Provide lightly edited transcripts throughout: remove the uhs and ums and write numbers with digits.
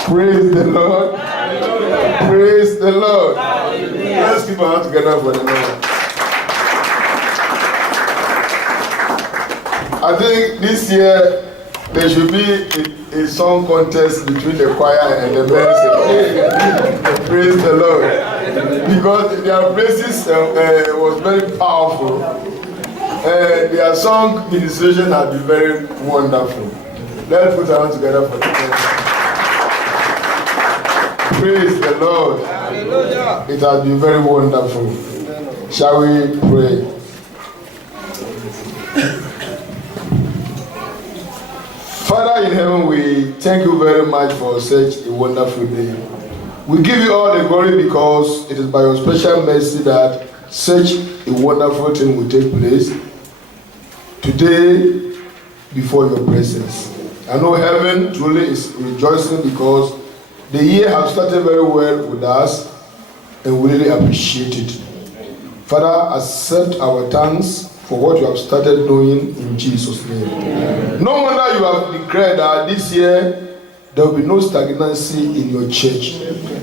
Praise the Lord. Praise the Lord. Let's keep our hands together for the Lord. I think this year there should be a song contest between the choir and the men. Praise the Lord. Because their praises was very powerful. Their song ministration has been very wonderful. Let's put our hands together for the men. Praise the Lord. Hallelujah. It has been very wonderful. Shall we pray? Father in heaven, we thank you very much for such a wonderful day. We give you all the glory because it is by your special mercy that such a wonderful thing will take place today before your presence. I know heaven truly is rejoicing because the year has started very well with us and we really appreciate it. Father, accept our thanks for what you have started doing in Jesus' name. No wonder you have declared that this year there will be no stagnancy in your church.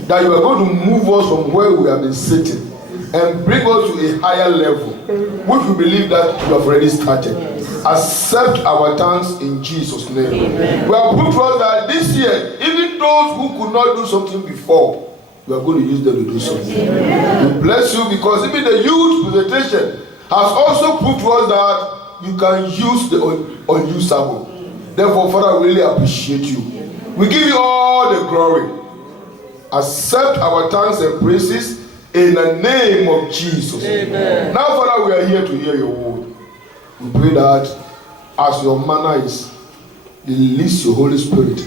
That you are going to move us from where we have been sitting and bring us to a higher level, which we believe that you have already started. Accept our thanks in Jesus' name. Amen. We are put to us that this year, even those who could not do something before, we are going to use them to do something. Amen. We bless you because even the youth presentation has also proved to us that you can use the unusable. Therefore, Father, we really appreciate you. We give you all the glory. Accept our thanks and praises in the name of Jesus. Amen. Now, Father, we are here to hear your word. We pray that as your manner is, release your Holy Spirit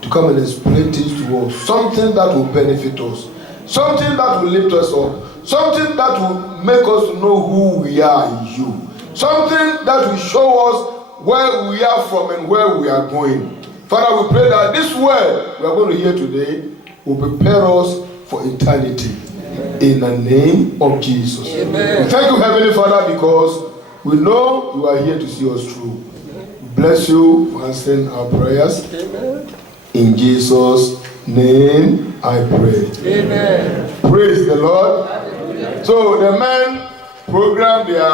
to come and explain things to us. Something that will benefit us. Something that will lift us up. Something that will make us know who we are in you. Something that will show us where we are from and where we are going. Father, we pray that this word we are going to hear today will prepare us for eternity. In the name of Jesus. Amen. Thank you, Heavenly Father, because we know you are here to see us through. Bless you for answering our prayers. Amen. In Jesus' name I pray. Amen. Praise the Lord. Hallelujah. So the men program their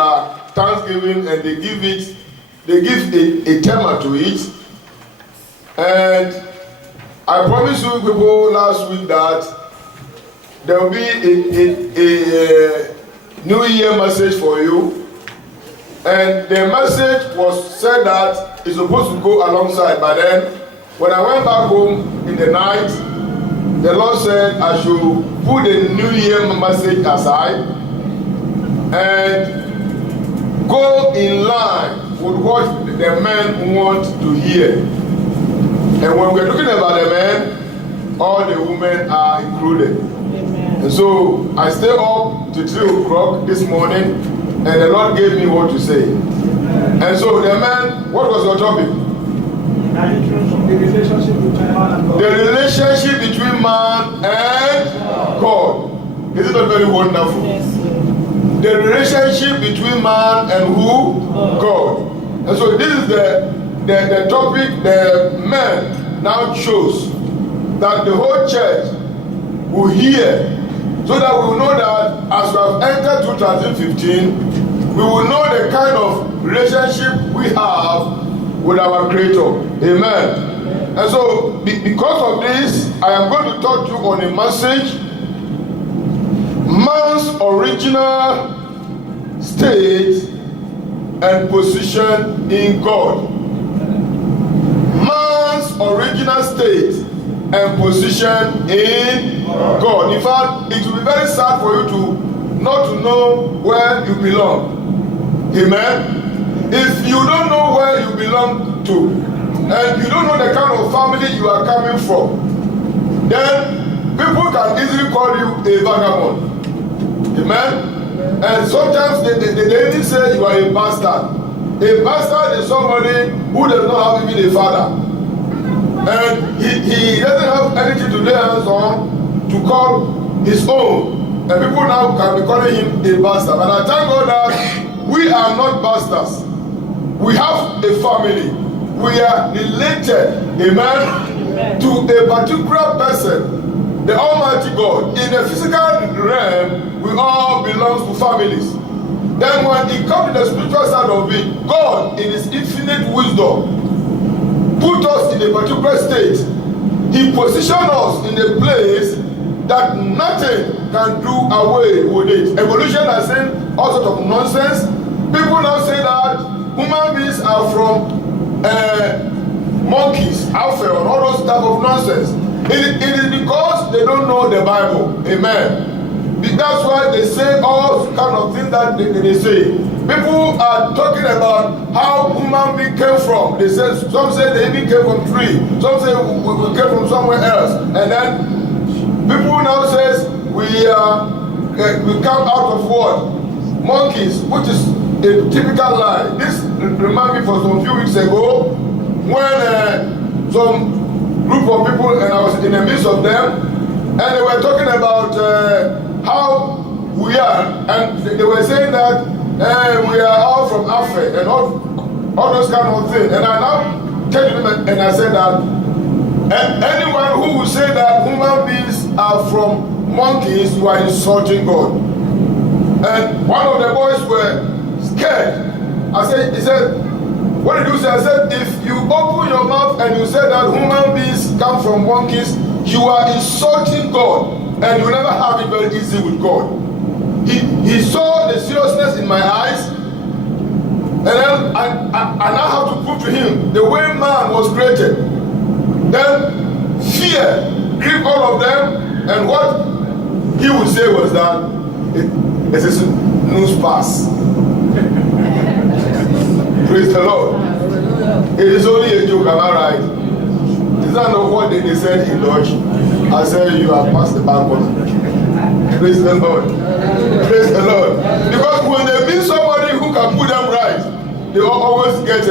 Thanksgiving and they give a tema to it. And I promised you people last week that there will be a New Year message for you. And the message was said that it's supposed to go alongside. But then, when I went back home in the night, the Lord said I should put the New Year message aside and go in line with what the men want to hear. And when we're talking about the men, all the women are included. Amen. And so I stayed up to 3 o'clock this morning, and the Lord gave me what to say. Amen. And so the man, what was your topic? The relationship between man and God. The relationship between man and God. Is it not very wonderful? Yes. The relationship between man and who? God. And so this is the topic the men now chose that the whole church will hear, so that we will know that as we have entered 2015, we will know the kind of relationship we have with our Creator. Amen. And so because of this, I am going to talk to you on a message: man's original state and position in God. Man's original state and position in God. In fact, it will be very sad for you to not to know where you belong. Amen. If you don't know where you belong to, and you don't know the kind of family you are coming from, then people can easily call you a vagabond. Amen. And sometimes they even say you are a bastard. A bastard is somebody who does not have even a father. And he doesn't have anything to lay hands on to call his own. And people now can be calling him a bastard. And I thank God that we are not bastards. We have a family. We are related. Amen. to a particular person, the Almighty God. In the physical realm, we all belong to families. Then when it comes to the spiritual side of it, God, in His infinite wisdom, put us in a particular state. He positioned us in a place that nothing can do away with it. Evolution has seen all sorts of nonsense. People now say that human beings are from monkeys, alpha, and all those type of nonsense. It is because they don't know the Bible. Amen. That's why they say all kind of things that they say. People are talking about how human being came from. They say, some say they even came from tree. Some say we came from somewhere else. And then people now says we come out of what? Monkeys, which is a typical lie. This reminds me for some few weeks ago when some group of people, and I was in the midst of them, and they were talking about how we are, and they were saying that we are all from Africa and all those kind of things. And I now tell them, and I said that anyone who will say that human beings are from monkeys, you are insulting God. And one of the boys were scared. He said, what did you say? I said, if you open your mouth and you say that human beings come from monkeys, you are insulting God, and you never have it very easy with God. He saw the seriousness in my eyes, and then I now have to prove to him the way man was created. Then fear gripped all of them, and what he would say was that it is news pass. Praise the Lord. It is only a joke, am I right? Is that not what they said in Dutch? I said you have passed the backward. Praise the Lord. Praise the Lord. Because when they meet somebody who can put them right, they always get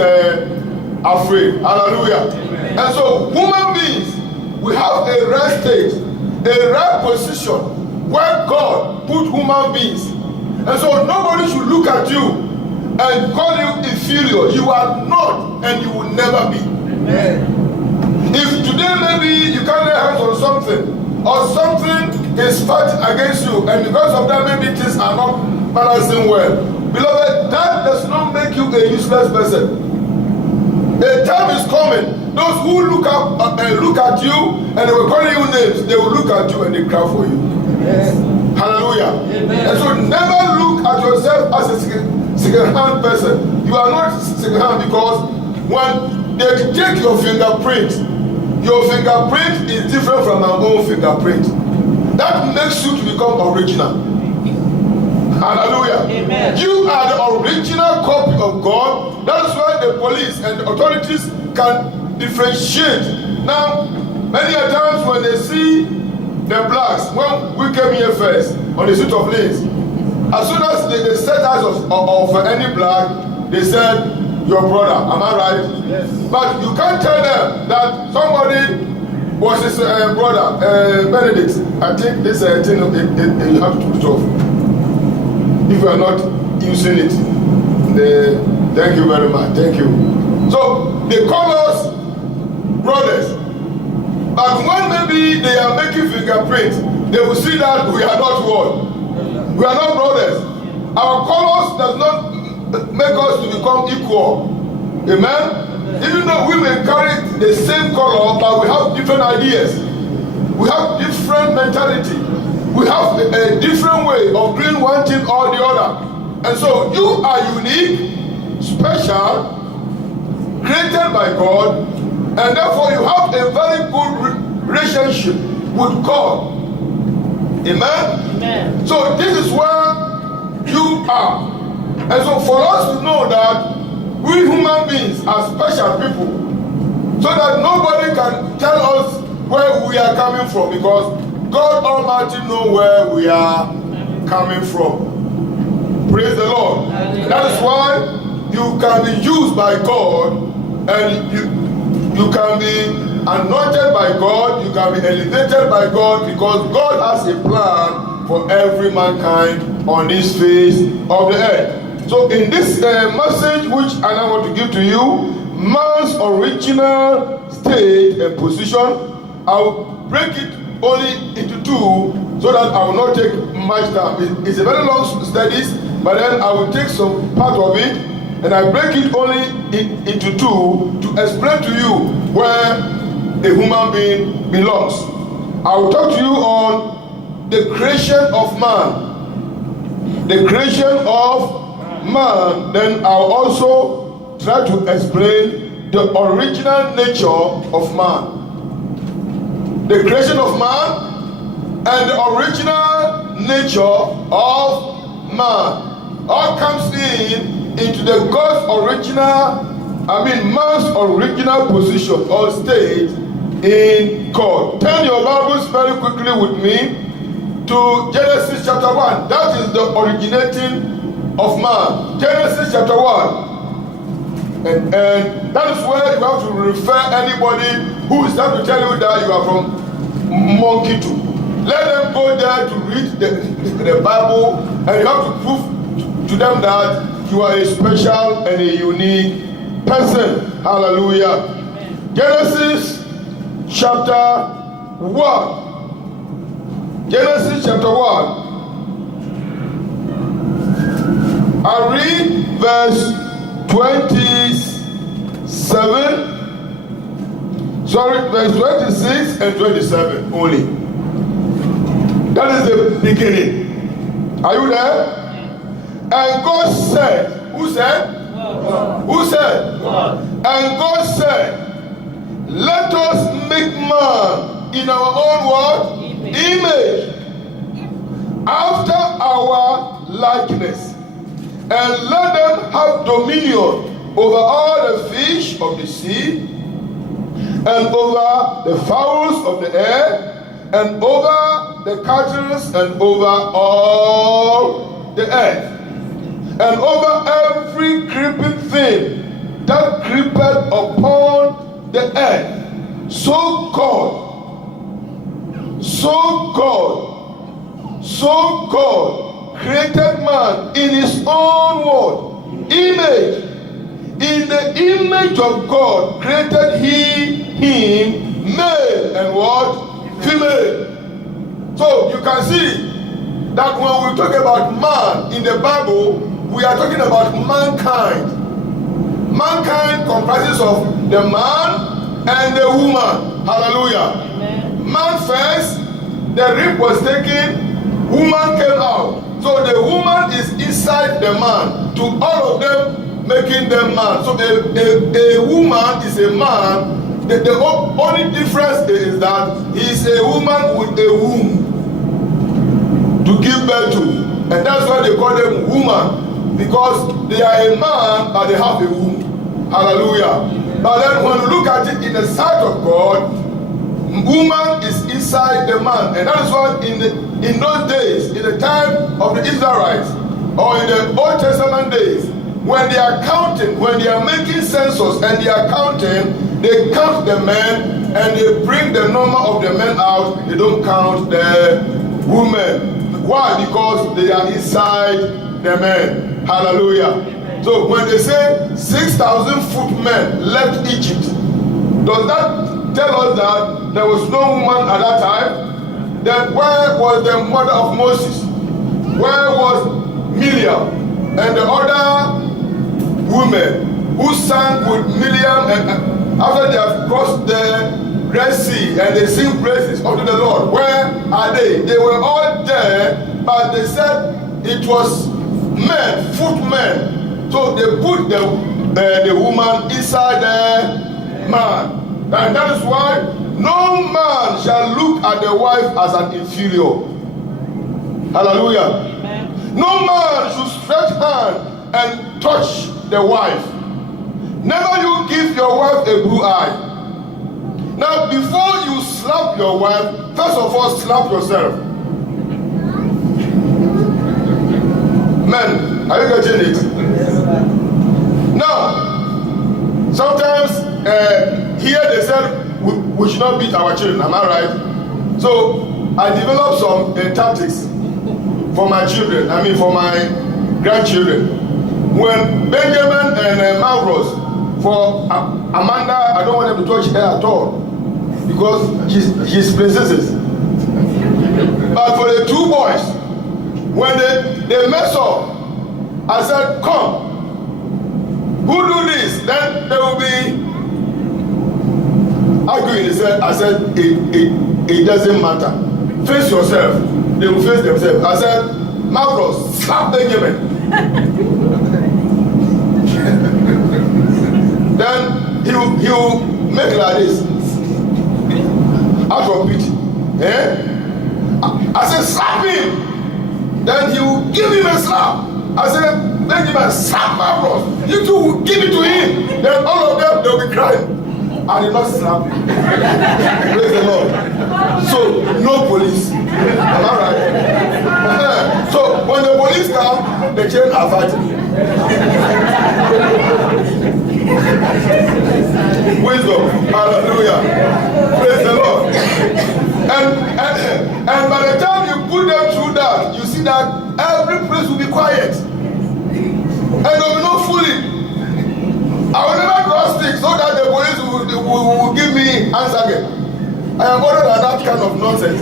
afraid. Hallelujah. Amen. And so human beings, we have a right state, a right position where God put human beings. And so nobody should look at you and call you inferior. You are not, and you will never be. Amen. If today maybe you can't lay hands on something, or something is fighting against you, and because of that maybe things are not balancing well, beloved, that does not make you a useless person. A time is coming, those who look at you and they will call you names, they will look at you and they cry for you. Yes. Hallelujah. Amen. And so never look at yourself as a second-hand person. You are not second-hand, because when they take your fingerprint is different from our own fingerprint. That makes you to become original. Hallelujah. Amen. You are the original copy of God. That's why the police and the authorities can differentiate. Now, many a times when they see the blacks, when we came here first on the street of Linz, as soon as they set eyes of any black, they said, your brother, am I right? Yes. But you can't tell them that somebody was his brother, Benedict. I think this thing you have to put it off. If you are not using it, thank you very much. Thank you. So they call us brothers. But when maybe they are making fingerprints, they will see that we are not one. We are not brothers. Our colors does not make us to become equal. Amen? Even though we may carry the same color, but we have different ideas. We have different mentality. We have a different way of doing one thing or the other. And so you are unique, special, created by God, and therefore you have a very good relationship with God. Amen? Amen. So this is where you are. And so for us to know that we human beings are special people, so that nobody can tell us where we are coming from, because God Almighty knows where we are coming from. Praise the Lord. That is why you can be used by God, and you can be anointed by God, you can be elevated by God, because God has a plan for every mankind on this face of the earth. So in this message which I now want to give to you, man's original state and position, I'll break it only into two so that I will not take much time. It's a very long studies, but then I will take some part of it and I break it only into two to explain to you where a human being belongs. I will talk to you on the creation of man. The creation of man, then I'll also try to explain the original nature of man. The creation of man and the original nature of man all comes into the man's original position or state in God. Turn your Bibles very quickly with me to Genesis chapter 1. That is the originating of man. Genesis chapter 1. And that is where you have to refer anybody who is trying to tell you that you are from monkey to. Let them go there to read the Bible, and you have to prove to them that you are a special and a unique person. Hallelujah. Amen. Genesis chapter 1. Genesis chapter 1. I read verse verse 26 and 27 only. That is the beginning. Are you there? And God said, who said? God. Who said? God. And God said, let us make man in our own what? Image. After our likeness. And let them have dominion over all the fish of the sea, and over the fowls of the air, and over the cattle, and over all the earth, and over every creeping thing that creepeth upon the earth. So God created man in his own word, image. In the image of God created he him, male and what? Female. So you can see that when we talk about man in the Bible, we are talking about mankind. Mankind comprises of the man and the woman. Hallelujah. Amen. Man first, the rib was taken, woman came out. So the woman is inside the man, to all of them making them man. So a woman is a man. The only difference is that he is a woman with a womb to give birth to. And that's why they call them woman, because they are a man but they have a womb. Hallelujah. But then when you look at it in the sight of God, woman is inside the man. And that is why in those days, in the time of the Israelites, or in the Old Testament days, when they are counting, when they are making census and they are counting, they count the men and they bring the number of the men out. They don't count the women. Why? Because they are inside the men. Hallelujah. Amen. So when they say 6,000 footmen left Egypt, does that tell us that there was no woman at that time? Then where was the mother of Moses? Where was Miriam and the other women who sang with Miriam and after they have crossed the Red Sea and they sing praises unto the Lord? Where are they? They were all there, but they said it was men, footmen. So they put the woman inside the man. And that is why no man shall look at the wife as an inferior. Hallelujah. Amen. No man should stretch hand and touch the wife. Never you give your wife a blue eye. Now before you slap your wife, first of all slap yourself. Men, are you getting it? Now, sometimes here they said we should not beat our children. Am I right? So I developed some tactics for my children. For my grandchildren. When Benjamin and Maurus, For Amanda, I don't want them to touch her at all because she's princesses. But for the two boys, when they mess up, I said, come. Who do this? Then they will be arguing. I said, it doesn't matter. Face yourself. They will face themselves. I said, Marvelous, slap Benjamin. Then he will make like this. Out of pity. I said, slap him. Then he will give him a slap. I said, Benjamin, slap Marvelous. You two will give it to him. Then all of them, they'll be crying. I did not slap him. Praise the Lord. So, no police. Am I right? So, when the police come, the children are fighting. Wisdom. Hallelujah. Praise the Lord. And by the time you put them through that, you see that every place will be quiet. And there will be no fooling. I will never draw sticks so that the police will give me answer again. I am older than that kind of nonsense.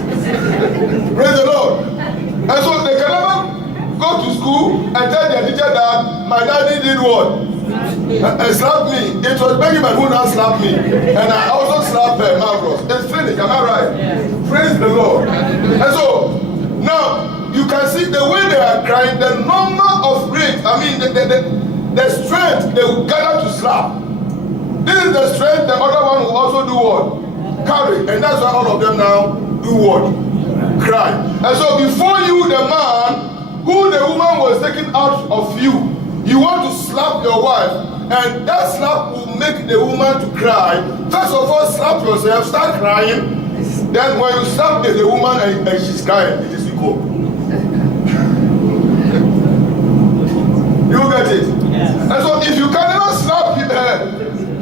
Praise the Lord. And so they can never go to school and tell their teacher that my daddy did what? And slapped me. It was Benjamin who now slapped me. And I also slapped Marvelous. It's finished, am I right? Yes. Praise the Lord. And so, now, you can see the way they are crying, the number of rage, I mean, the strength they will gather to slap. This is the strength the other one will also do what? Carry. And that's why all of them now do what? Cry. And so before you, the man who the woman was taking out of you, you want to slap your wife, and that slap will make the woman to cry. First of all, slap yourself, start crying. Then when you slap the woman and she's crying, it is equal. You get it? Yes. And so if you cannot slap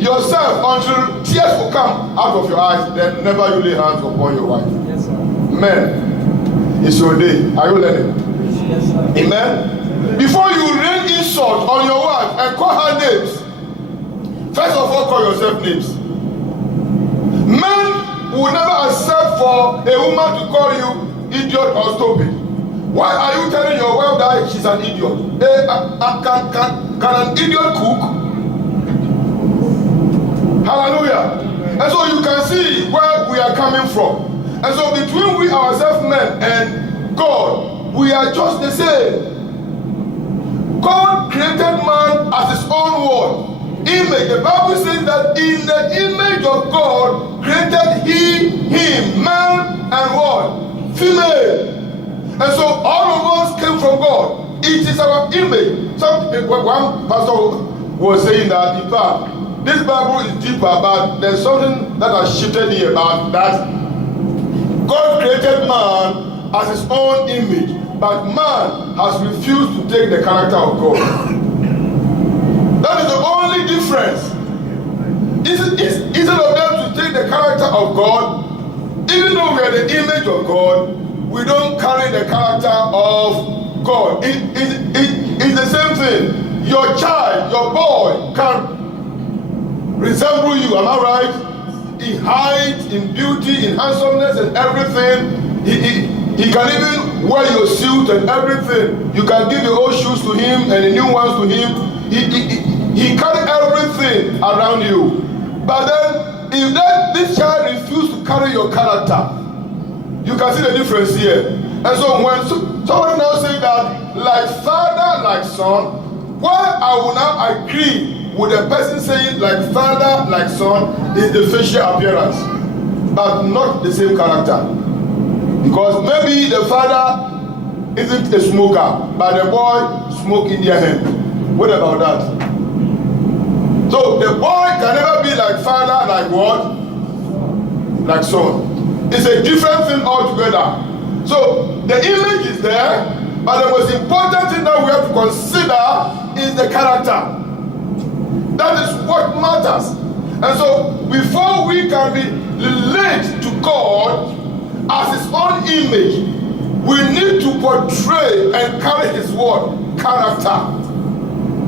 yourself until tears will come out of your eyes, then never you lay hands upon your wife. Yes, sir. Men, it's your day. Are you learning? Yes, sir. Amen? Before you rain insult on your wife and call her names, first of all, call yourself names. Men will never accept for a woman to call you idiot or stupid. Why are you telling your wife that she's an idiot? Can an idiot cook? Hallelujah. And so you can see where we are coming from. And so between we ourselves men and God, we are just the same. God created man as his own word, image. The Bible says that in the image of God created he, him, man and what? Female. And so all of us came from God. It is our image. One pastor was saying that in fact, this Bible is deeper, but there's something that has shifted here about that. God created man as his own image, but man has refused to take the character of God. That is the only difference. Instead of them to take the character of God, even though we are the image of God, we don't carry the character of God. It's the same thing. Your child, your boy can resemble you, am I right? In height, in beauty, in handsomeness and everything. He can even wear your suit and everything. You can give your old shoes to him and the new ones to him. He carry everything around you. But then, if this child refuses to carry your character, you can see the difference here. And so when somebody now say that, like father, like son, why I will now agree with the person saying like father, like son, is the facial appearance, but not the same character. Because maybe the father isn't a smoker, but the boy smoke in their hand. What about that? So the boy can never be like father, like what? Like son. It's a different thing altogether. So the image is there, but the most important thing that we have to consider is the character. That is what matters. And so before we can relate to God as his own image, we need to portray and carry his word, character.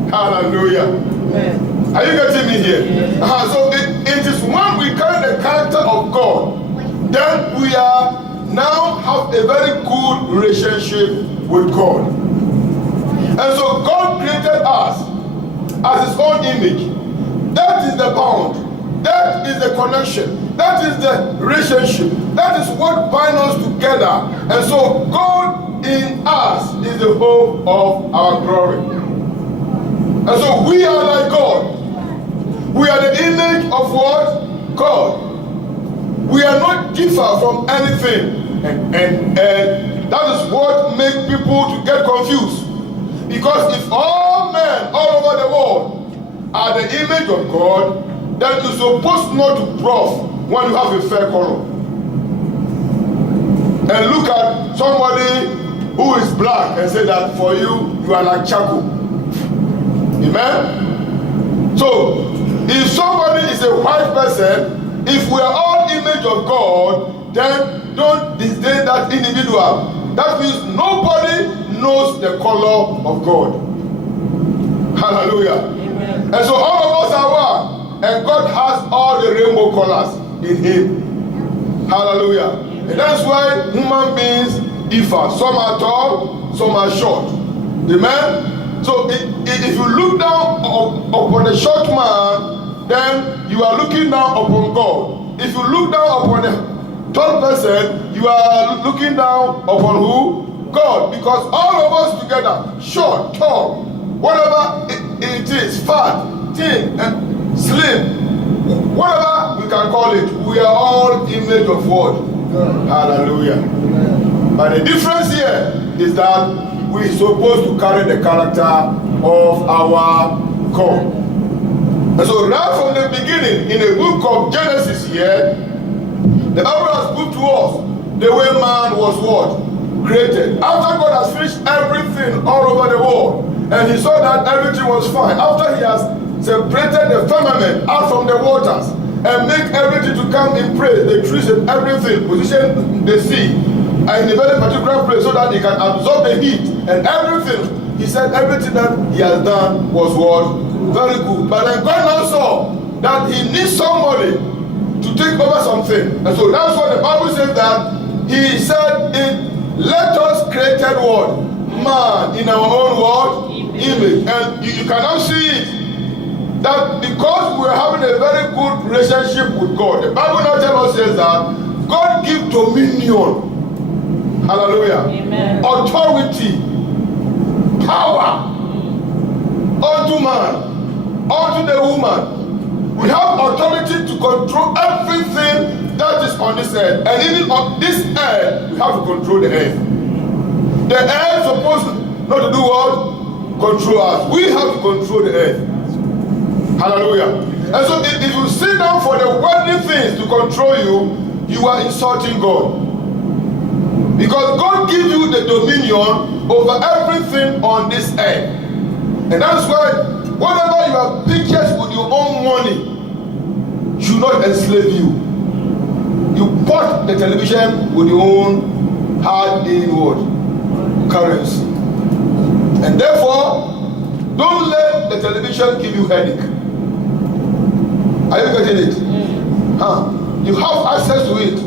Hallelujah. Amen. Are you getting me here? So it is when we carry the character of God, then we are now have a very good relationship with God. And so God created us as His own image. That is the bond. That is the connection. That is the relationship. That is what binds us together. And so God in us is the hope of our glory. And so we are like God. We are the image of what? God. We are not different from anything. And that is what makes people to get confused. Because if all men all over the world are the image of God, then you're supposed not to bluff when you have a fair color. And look at somebody who is black and say that for you, you are like charcoal. Amen? So, if somebody is a white person, if we are all image of God, then don't disdain that individual. That means nobody knows the color of God. Hallelujah. Amen. And so all of us are one. And God has all the rainbow colors in Him. Hallelujah. And that's why human beings differ. Some are tall, some are short. Amen? So if you look down upon the short man, then you are looking down upon God. If you look down upon the tall person, you are looking down upon who? God. Because all of us together, short, tall, whatever it is, fat, thin, and slim, whatever we can call it, we are all image of what? Hallelujah. But the difference here is that we're supposed to carry the character of our God. And so right from the beginning, in the book of Genesis here, the Bible has proved to us the way man was what? Created. After God has finished everything all over the world, and He saw that everything was fine, after He has separated the firmament out from the waters, and make everything to come in praise, the trees and everything, position the sea, and in a very particular place so that He can absorb the heat and everything. He said everything that He has done was what? Very good. But then God now saw that He needs somebody to take over something. And so that's what the Bible says, that He said, let us create what? Man in our own what? Image. And you can now see it, that because we are having a very good relationship with God, the Bible now tells us says that God gives dominion. Hallelujah. Amen. Authority, power unto man, unto the woman. We have authority to control everything that is on this earth. And even on this earth, we have to control the earth. The earth is supposed not to do what? Control us. We have to control the earth. Hallelujah. And so if you sit down for the worldly things to control you, you are insulting God. Because God gives you the dominion over everything on this earth. And that's why whatever you have pictures with your own money should not enslave you. You bought the television with your own hard-earned word, currency. And therefore, don't let the television give you headache. Are you getting it? You have access to it.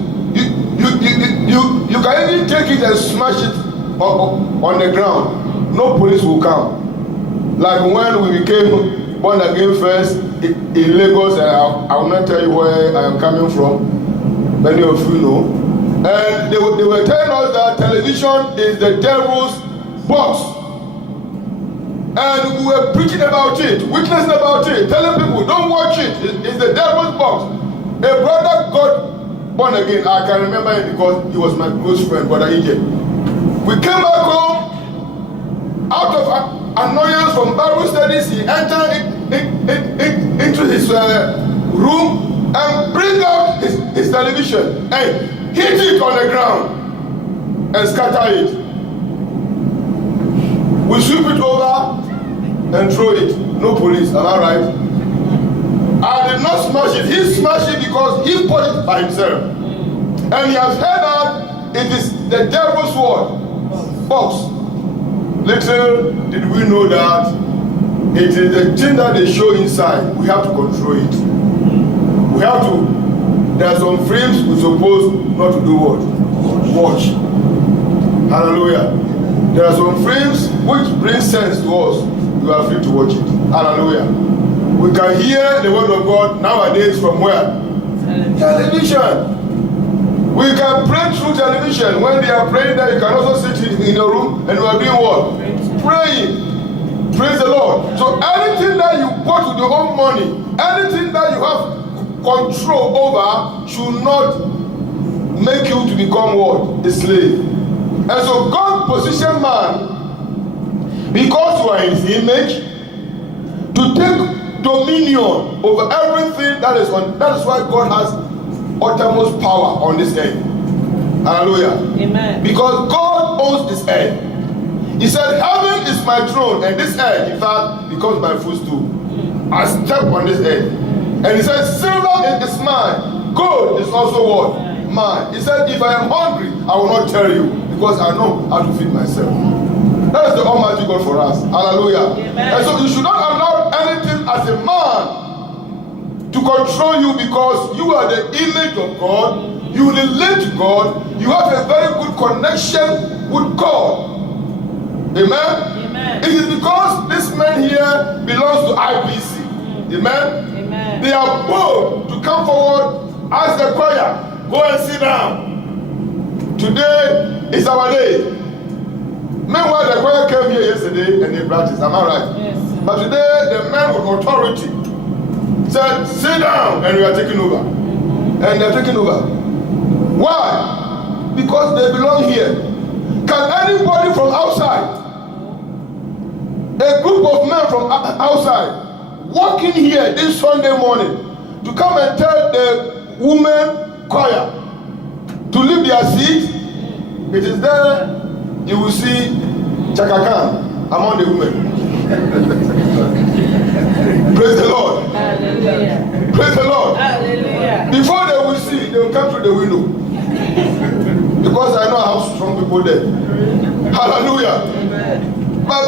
You can even take it and smash it on the ground. No police will come. Like when we became born again first in Lagos, I will not tell you where I am coming from. Many of you know. And they were telling us that television is the devil's box. And we were preaching about it, witnessing about it, telling people, don't watch it. It's the devil's box. A brother got born again. I can remember him because he was my close friend, Brother EJ. We came back home out of annoyance from Bible studies. He entered into his room and bring out his television and hit it on the ground and scatter it. We sweep it over and throw it. No police, am I right? I did not smash it. He smashed it because he put it by himself. And he has heard that it is the devil's word, box. Little did we know that It is the thing that they show inside. We have to control it. We have to. There are some films we're supposed not to do what? Watch. Hallelujah. There are some films which bring sense to us. You are free to watch it. Hallelujah. We can hear the word of God nowadays from where? Television. We can pray through television. When they are praying there, you can also sit in a room and you are doing what? Praying. Praise the Lord. So anything that you put with your own money, anything that you have control over should not make you to become what? A slave. And so God positioned man, because you are in his image, to take dominion over everything that is on. That is why God has uttermost power on this earth. Hallelujah. Amen. Because God owns this earth. He said, heaven is my throne, and this earth, in fact, becomes my footstool. I step on this earth. And he said, silver is mine, gold is also what? Mine. He said, if I am hungry, I will not tell you, because I know how to feed myself. That is the Almighty God for us. Hallelujah. Amen. And so you should not allow anything as a man to control you, because you are the image of God. You relate to God. You have a very good connection with God. Amen? Amen. It is because this man here belongs to IPC. Amen? Amen. They are bold to come forward, ask the choir, go and sit down. Today is our day. Meanwhile, the choir came here yesterday and they practiced. Am I right? Yes. But today, the man with authority said, sit down, and we are taking over. And they are taking over. Why? Because they belong here. Can anybody from outside, a group of men from outside, walk in here this Sunday morning to come and tell the women choir to leave their seats? It is there you will see Chaka Khan among the women. Praise the Lord. Hallelujah. Praise the Lord. Hallelujah. Before they will see, they will come through the window. Because I know I have strong people there. Hallelujah. Amen. But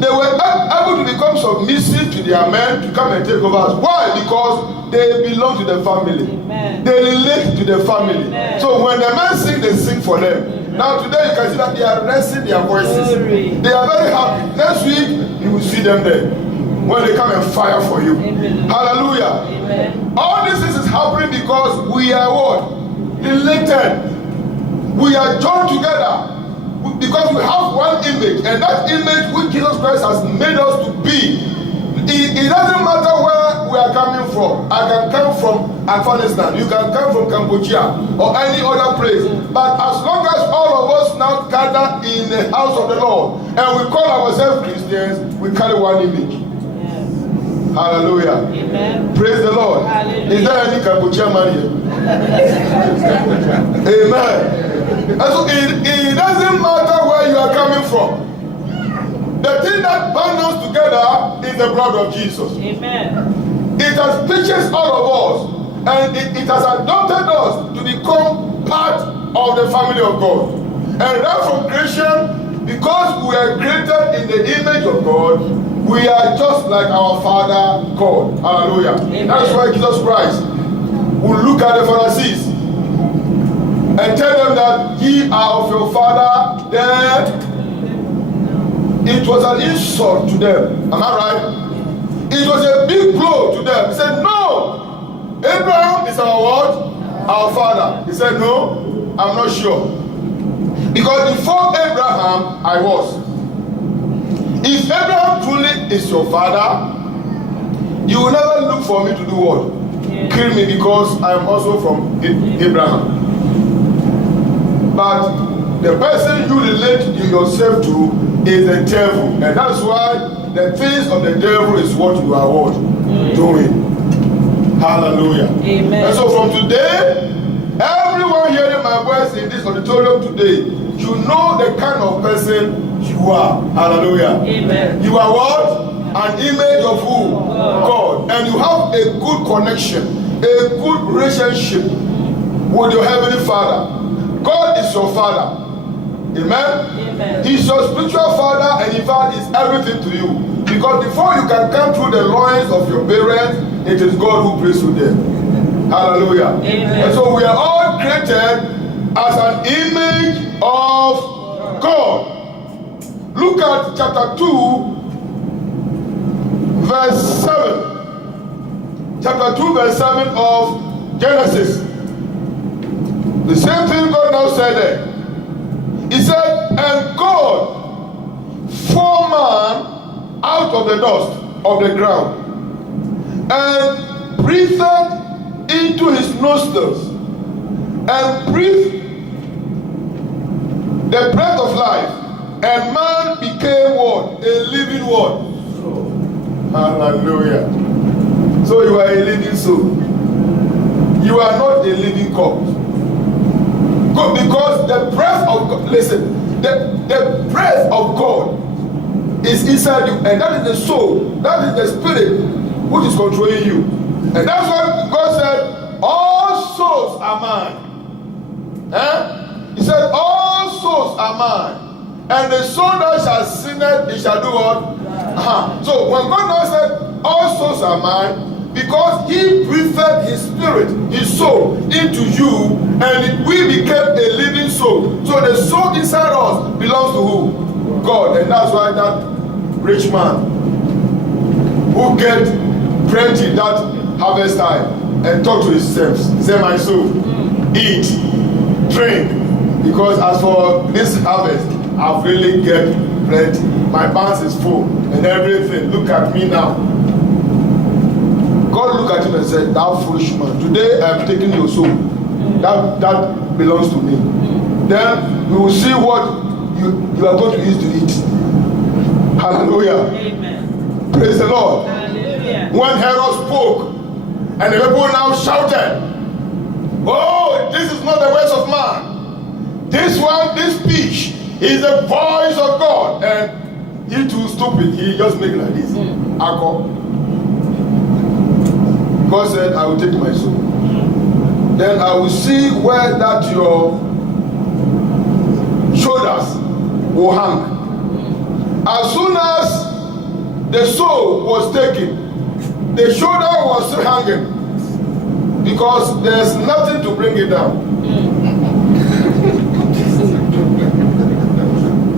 they were able to become submissive to their men to come and take over us. Why? Because they belong to the family. Amen. They relate to the family. Amen. So when the men sing, they sing for them. Amen. Now today you can see that they are raising their voices. Glory. They are very happy. Next week you will see them there when they come and fire for you. Amen. Hallelujah. Amen. All this is happening because we are what? Related. We are joined together because we have one image, and that image which Jesus Christ has made us to be. It doesn't matter where we are coming from. I can come from Afghanistan, you can come from Cambodia or any other place. But as long as all of us now gather in the house of the Lord and we call ourselves Christians, we carry one image. Yes. Hallelujah. Amen. Praise the Lord. Hallelujah. Is there any Cambodia man here? Amen. And so it doesn't matter where you are coming from. The thing that binds us together is the blood of Jesus. Amen. It has purchased all of us, and it has adopted us to become part of the family of God. And right from creation, because we are created in the image of God, we are just like our Father God. Hallelujah. Amen. That is why Jesus Christ will look at the Pharisees and tell them that ye are of your father dead. It was an insult to them. Am I right? It was a big blow to them. He said, no, Abraham is our what? Our father. He said, no, I'm not sure. Because before Abraham, I was. If Abraham truly is your father, you will never look for me to do what? Kill me, because I am also from Abraham. But the person you relate yourself to is the devil. And that's why the things of the devil is what you are what? Doing. Hallelujah. Amen. And so from today, everyone hearing my voice in this auditorium today, you know the kind of person you are. Hallelujah. Amen. You are what? An image of who? God. And you have a good connection, a good relationship with your Heavenly Father. God is your Father. Amen? Amen. He's your spiritual father, and in fact, he's everything to you. Because before you can come through the loins of your parents, it is God who prays through them. Hallelujah. Amen. And so we are all created as an image of God. Look at chapter 2, verse 7. Chapter 2, verse 7 of Genesis. The same thing God now said there. He said, and God formed man out of the dust of the ground and breathed into his nostrils and breathed the breath of life, and man became what? A living what? Hallelujah. So you are a living soul. You are not a living corpse. Because the breath of God, listen, the breath of God is inside you, and that is the soul, that is the spirit which is controlling you. And that's why God said, all souls are mine. He said, all souls are mine. And the soul that shall sin it, it shall do what? So when God now said, all souls are mine, because he breathed his spirit, his soul into you, and we became a living soul. So the soul inside us belongs to who? God. And that's why that rich man who get plenty that harvest time and talk to his servants, say, my soul, eat, drink, because as for this harvest, I've really get plenty. My barns is full and everything. Look at me now. God looked at him and said, thou foolish man, today I am taking your soul. That belongs to me. Then we will see what you are going to use to eat. Hallelujah. Amen. Praise the Lord. Hallelujah. When Herod spoke, and the people now shouted, oh, this is not the words of man. This one, this speech is the voice of God. And he too stupid, he just make like this. God said, I will take my soul. Then I will see where that your shoulders will hang. As soon as the soul was taken, the shoulder was still hanging, because there's nothing to bring it down.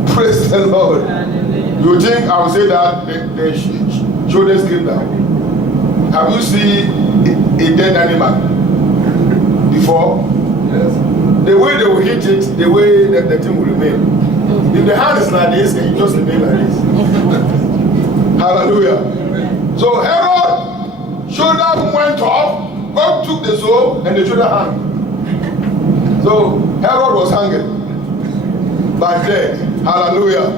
Praise the Lord. You think I will say that the shoulders came down? Have you seen a dead animal before? Yes. The way they will hit it, the way that the thing will remain. If the hand is like this, and you just remain like this. Hallelujah. So Herod shoulder went off, God took the soul, and the shoulder hung. So Herod was hanging by dead. Hallelujah.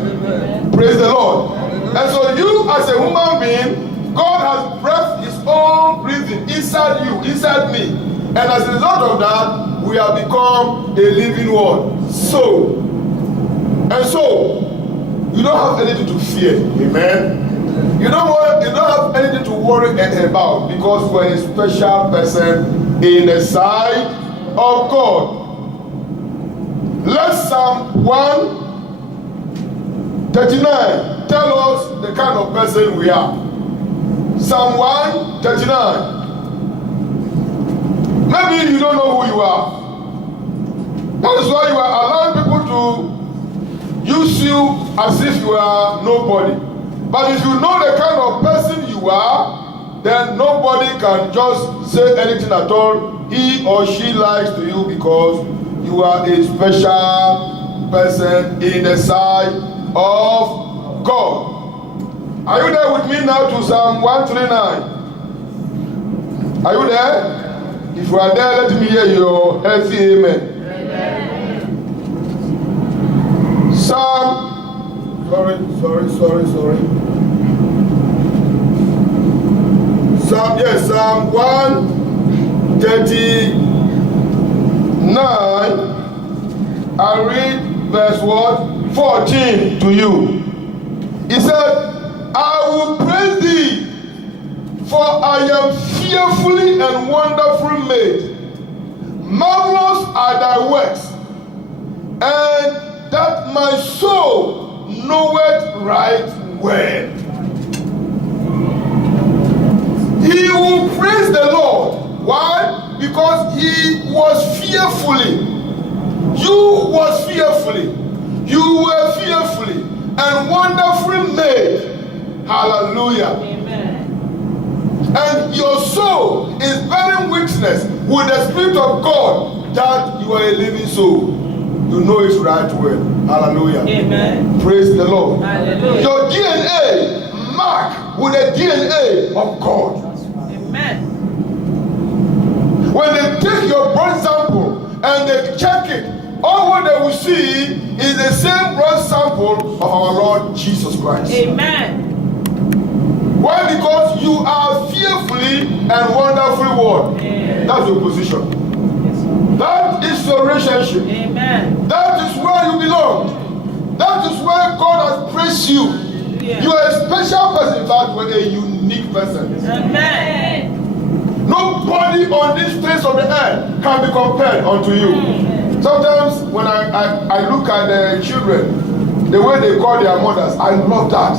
Praise the Lord. And so you as a human being, God has breathed his own breathing inside you, inside me. And as a result of that, we have become a living one. Soul. And so, you don't have anything to fear. Amen. You don't have anything to worry about, because we're a special person in the sight of God. Let Psalm 139 tell us the kind of person we are. Psalm 139. Maybe you don't know who you are. That is why you are allowing people to use you as if you are nobody. But if you know the kind of person you are, then nobody can just say anything at all he or she lies to you, because you are a special person in the sight of God. Are you there with me now to Psalm 139? Are you there? If you are there, let me hear your healthy amen. Amen. Psalm, Psalm 139. I read verse what? 14 to you. He said, I will praise thee, for I am fearfully and wonderfully made. Marvelous are thy works, and that my soul knoweth right well. because he was fearfully. You was fearfully. You were fearfully and wonderfully made. Hallelujah. Amen. And your soul is bearing witness with the Spirit of God that you are a living soul. You know it right well. Hallelujah. Amen. Praise the Lord. Hallelujah. Your DNA marked with the DNA of God. Amen. When they take your blood sample and they check it, all what they will see is the same blood sample of our Lord Jesus Christ. Amen. Why? Because you are fearfully and wonderfully born. That's your position. That is your relationship. Amen. That is where you belong. That is where God has placed you. Yeah. You are a special person. In fact, you are a unique person. Amen. Nobody on this face of the earth can be compared unto you. Sometimes when I look at the children, the way they call their mothers, I love that.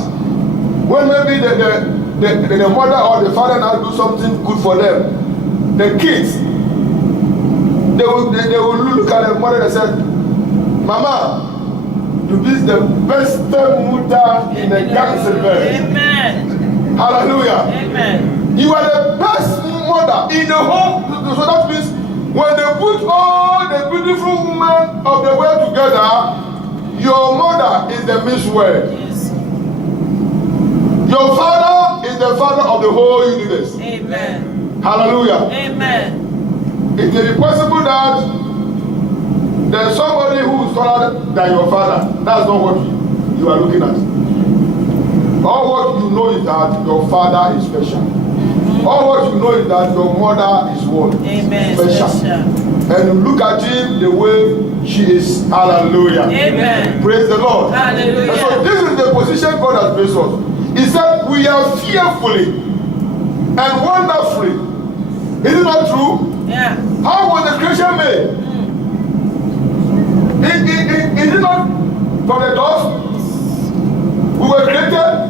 When maybe the mother or the father now do something good for them, the kids, they will look at the mother and say, Mama, you be the best mother in the gangster bed. Amen. Hallelujah. Amen. You are the best mother in the whole. So that means when they put all the beautiful women of the world together, your mother is the Miss World. Yes. Your father is the father of the whole universe. Amen. Hallelujah. Amen. It may be possible that there's somebody who is taller than your father. That's not what you are looking at. All what you know is that your father is special. All what you know is that your mother is what? Amen. Special. And you look at him the way she is. Hallelujah. Amen. Praise the Lord. Hallelujah. And so this is the position God has placed us. He said we are fearfully and wonderfully. Is it not true? Yeah. How was the creation made? Is it not from the dust? We were created.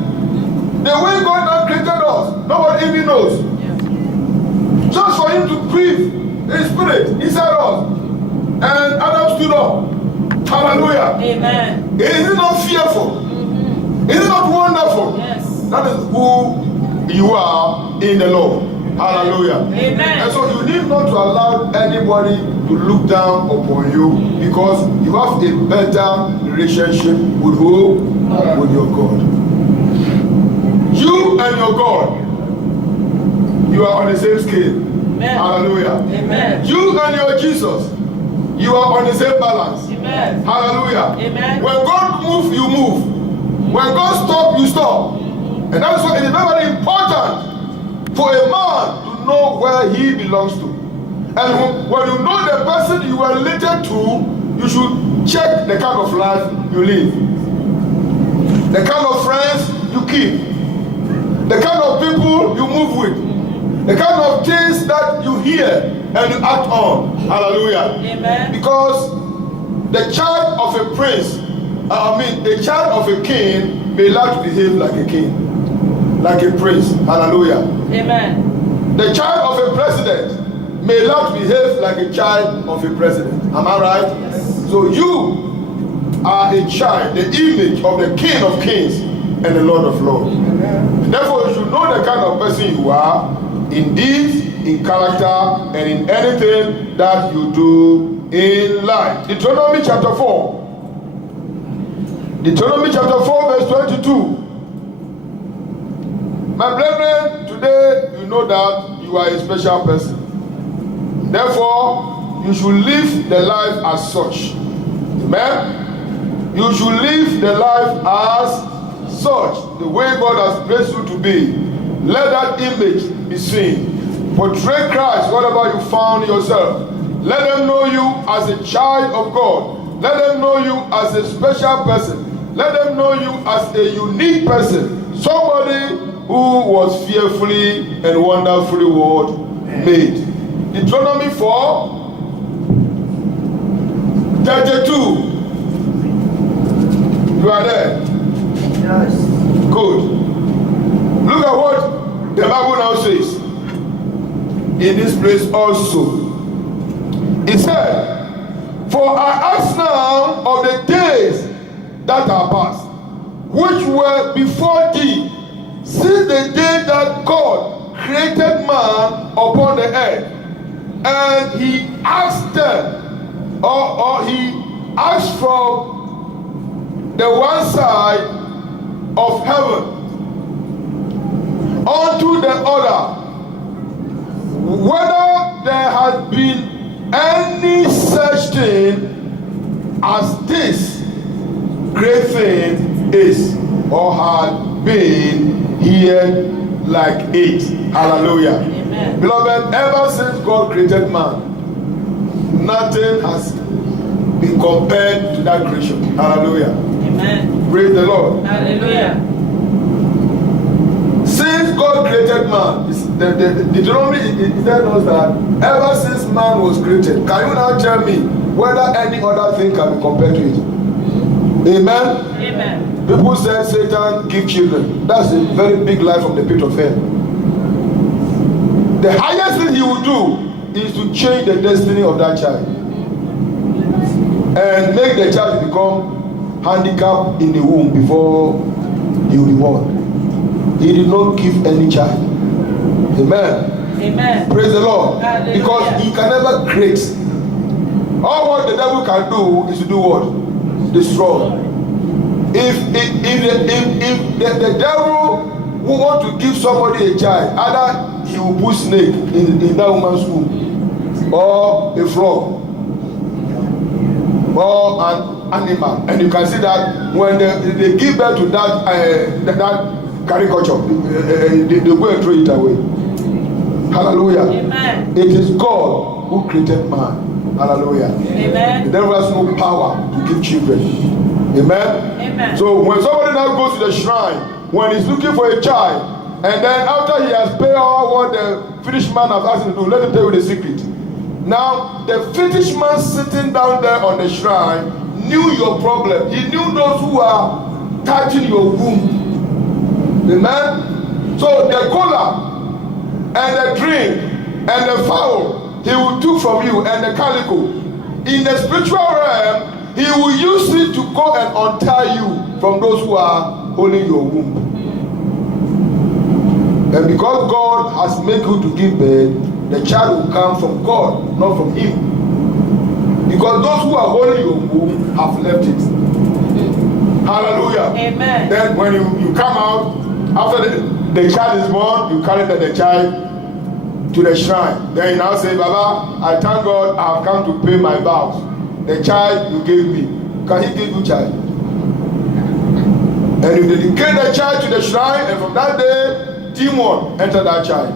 The way God has created us, nobody even knows. Yeah. Just for him to breathe his spirit inside us. And Adam stood up. Hallelujah. Amen. Is it not fearful? Is it not wonderful? Yes. That is who you are in the Lord. Hallelujah. Amen. And so you need not to allow anybody to look down upon you because you have a better relationship with who? With your God. You and your God, you are on the same scale. Amen. Hallelujah. Amen. You and your Jesus, you are on the same balance. Amen. Hallelujah. Amen. When God moves, you move. When God stops, you stop. And that's why it is very important for a man to know where he belongs to. And when you know the person you are related to, you should check the kind of life you live. The kind of friends you keep. The kind of people you move with. The kind of things that you hear and you act on. Hallelujah. Amen. Because the child of a prince, a child of a king may like to behave like a king. Like a prince. Hallelujah. Amen. The child of a president may like to behave like a child of a president. Am I right? Yes. So you are a child, the image of the King of Kings and the Lord of Lords. Therefore, you should know the kind of person you are in deeds, in character, and in anything that you do in life. Deuteronomy chapter 4. Deuteronomy chapter 4 verse 22. My brethren, today you know that you are a special person. Therefore, you should live the life as such. Amen? You should live the life as such. The way God has placed you to be. Let that image be seen. Portray Christ wherever you found yourself. Let them know you as a child of God. Let them know you as a special person. Let them know you as a unique person. Somebody who was fearfully and wonderfully made. Deuteronomy 4:32. You are there? Yes. Good. Look at what the Bible now says. in this place also. He said, for I ask now of the days that are past, which were before thee, since the day that God created man upon the earth, and he asked them, or he asked from the one side of heaven unto the other, whether there has been any such thing as this great thing is, or had been here like it. Hallelujah. Amen. Beloved, ever since God created man, nothing has been compared to that creation. Hallelujah. Amen. Praise the Lord. Hallelujah. Since God created man, the Deuteronomy tells us that ever since man was created, can you now tell me whether any other thing can be compared to it? Amen? Amen. People say Satan gives children. That's a very big lie from the pit of hell. The highest thing he will do is to change the destiny of that child and make the child become handicapped in the womb before he will be born. He did not give any child. Amen. Amen. Praise the Lord. Hallelujah. Because he can never create. All what the devil can do is to do what? Destroy. If the devil who want to give somebody a child, either he will put snake in that woman's womb, or a frog, or an animal, and you can see that when they give birth to that caricature, they go and throw it away. Hallelujah. Amen. It is God who created man. Hallelujah. Amen. The devil has no power to give children. Amen. Amen. So when somebody now goes to the shrine, when he's looking for a child, and then after he has paid all what the finished man has asked him to do, let him tell you the secret. Now, the finished man sitting down there on the shrine knew your problem. He knew those who are touching your womb. Amen. So the cola and the drink and the fowl he will take from you, and the calico, in the spiritual realm, he will use it to go and untie you from those who are holding your womb. And because God has made you to give birth, the child will come from God, not from him. Because those who are holding your womb have left it. Hallelujah. Amen. Then when you come out, after the child is born, you carry the child to the shrine. Then you now say, Baba, I thank God I have come to pay my vows. The child you gave me, can he give you child? And you dedicate the child to the shrine, and from that day, demon enter that child.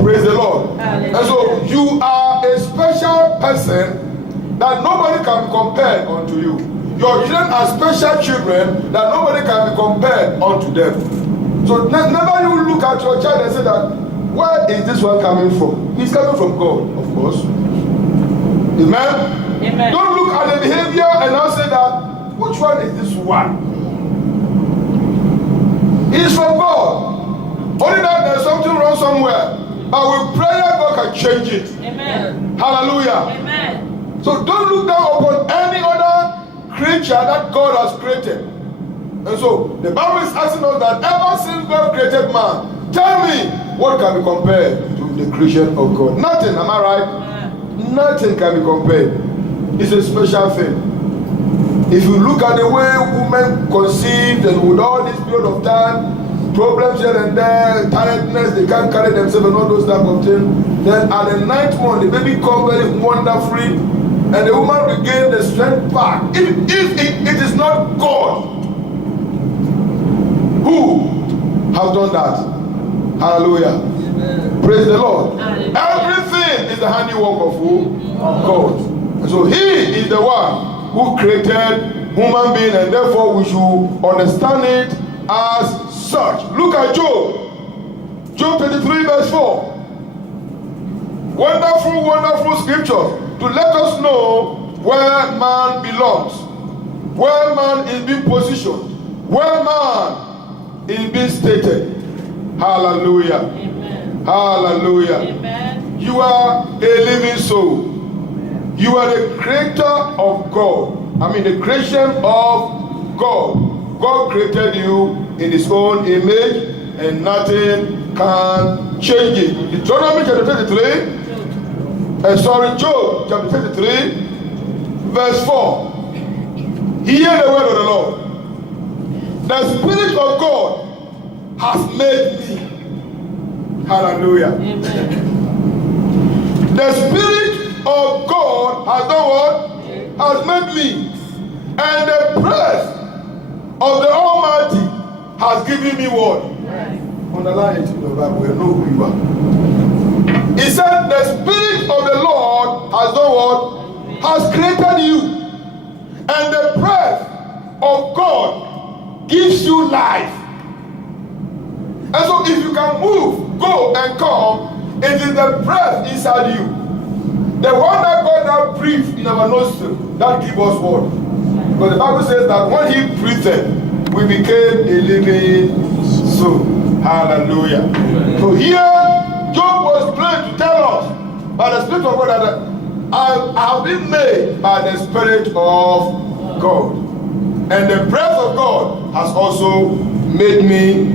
Praise the Lord. Hallelujah. And so you are a special person that nobody can be compared unto you. Your children are special children that nobody can be compared unto them. So never you look at your child and say that, where is this one coming from? He's coming from God, of course. Amen? Amen. Don't look at the behavior and now say that, which one is this one? It is from God. Only that there's something wrong somewhere. But with prayer, God can change it. Amen. Hallelujah. Amen. So don't look down upon any other creature that God has created. And so the Bible is asking us that ever since God created man, tell me what can be compared to the creation of God? Nothing, am I right? Nothing can be compared. It's a special thing. If you look at the way women conceived and with all this period of time, problems here and there, tiredness, they can't carry themselves and all those type of things. Then at the 9th month, the baby comes very wonderfully, and the woman regains the strength back. If it is not God who has done that, hallelujah. Amen. Praise the Lord. Hallelujah. Everything is the handiwork of who? God. And so He is the one who created human being, and therefore we should understand it as such. Look at Job. Job 23 verse 4. Wonderful, wonderful scripture to let us know where man belongs, where man is being positioned, where man is being stated. Hallelujah. Amen. Hallelujah. Amen. You are a living soul. You are the creator of God. I mean, the creation of God. God created you in His own image, and nothing can change it. Deuteronomy chapter 33. Job chapter 33, verse 4. Hear the word of the Lord. The Spirit of God has made me. Hallelujah. Amen. The Spirit of God has done what? Has made me. And the breath of the Almighty has given me what? Underline it in your Bible. You know who you are. He said, the Spirit of the Lord has done what? Has created you. And the breath of God gives you life. And so if you can move, go and come, it is the breath inside you. The one that God now breathed in our nostril, that gives us what? Because the Bible says that when He breathed, we became a living soul. Hallelujah. So here, Job was trying to tell us by the Spirit of God that I have been made by the Spirit of God. And the breath of God has also made me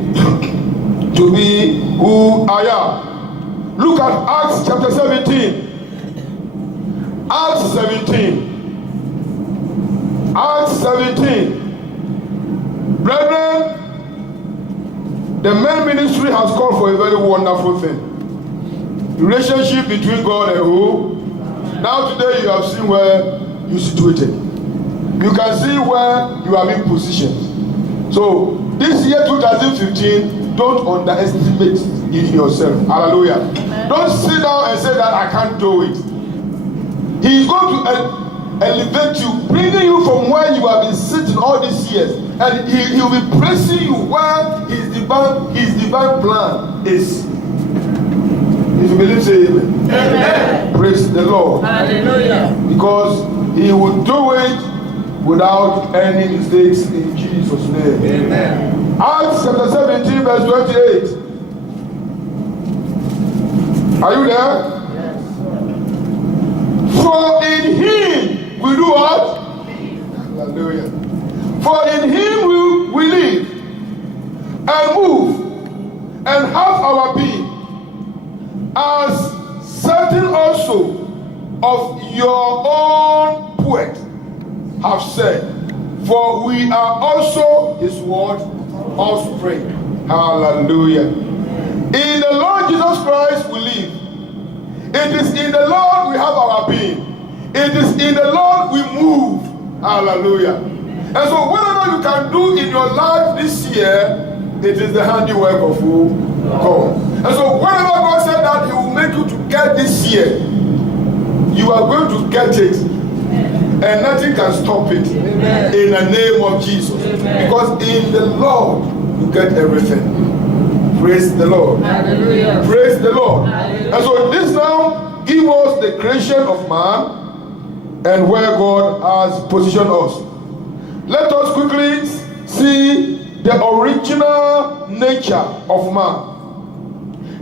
to be who I am. Look at Acts chapter 17. Acts 17. Acts 17. Brethren, the main ministry has called for a very wonderful thing. Relationship between God and who? Now today you have seen where you situated. You can see where you are being positioned. So this year 2015, don't underestimate in yourself. Hallelujah. Don't sit down and say that I can't do it. He is going to elevate you, bringing you from where you have been sitting all these years, and he will be placing you where his divine plan is. If you believe, say amen. Amen. Praise the Lord. Hallelujah. Because He will do it without any mistakes in Jesus' name. Amen. Acts chapter 17, verse 28. Are you there? For in Him we do what? Hallelujah. For in Him we live and move and have our being, as certain also of your own poet have said, for we are also His word offspring. Hallelujah. In the Lord Jesus Christ we live. It is in the Lord we have our being. It is in the Lord we move. Hallelujah. And so whatever you can do in your life this year, it is the handiwork of who? God. And so whatever God said that He will make you to get this year, you are going to get it. And nothing can stop it. Amen. In the name of Jesus. Amen. Because in the Lord you get everything. Praise the Lord. Hallelujah. Praise the Lord. Hallelujah. And so this now gives us the creation of man and where God has positioned us. Let us quickly see the original nature of man.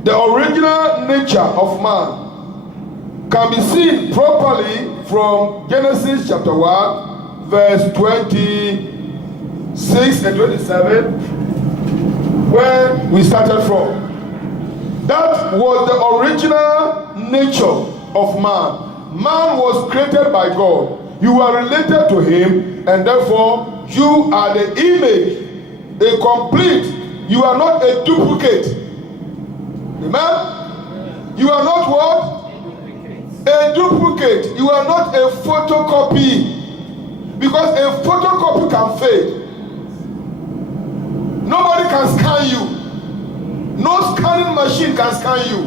The original nature of man can be seen properly from Genesis chapter 1, verse 26 and 27, where we started from. That was the original nature of man. Man was created by God. You are related to Him, and therefore you are the image, a complete. You are not a duplicate. Amen? You are not what? A duplicate. You are not a photocopy. Because a photocopy can fade. Nobody can scan you. No scanning machine can scan you.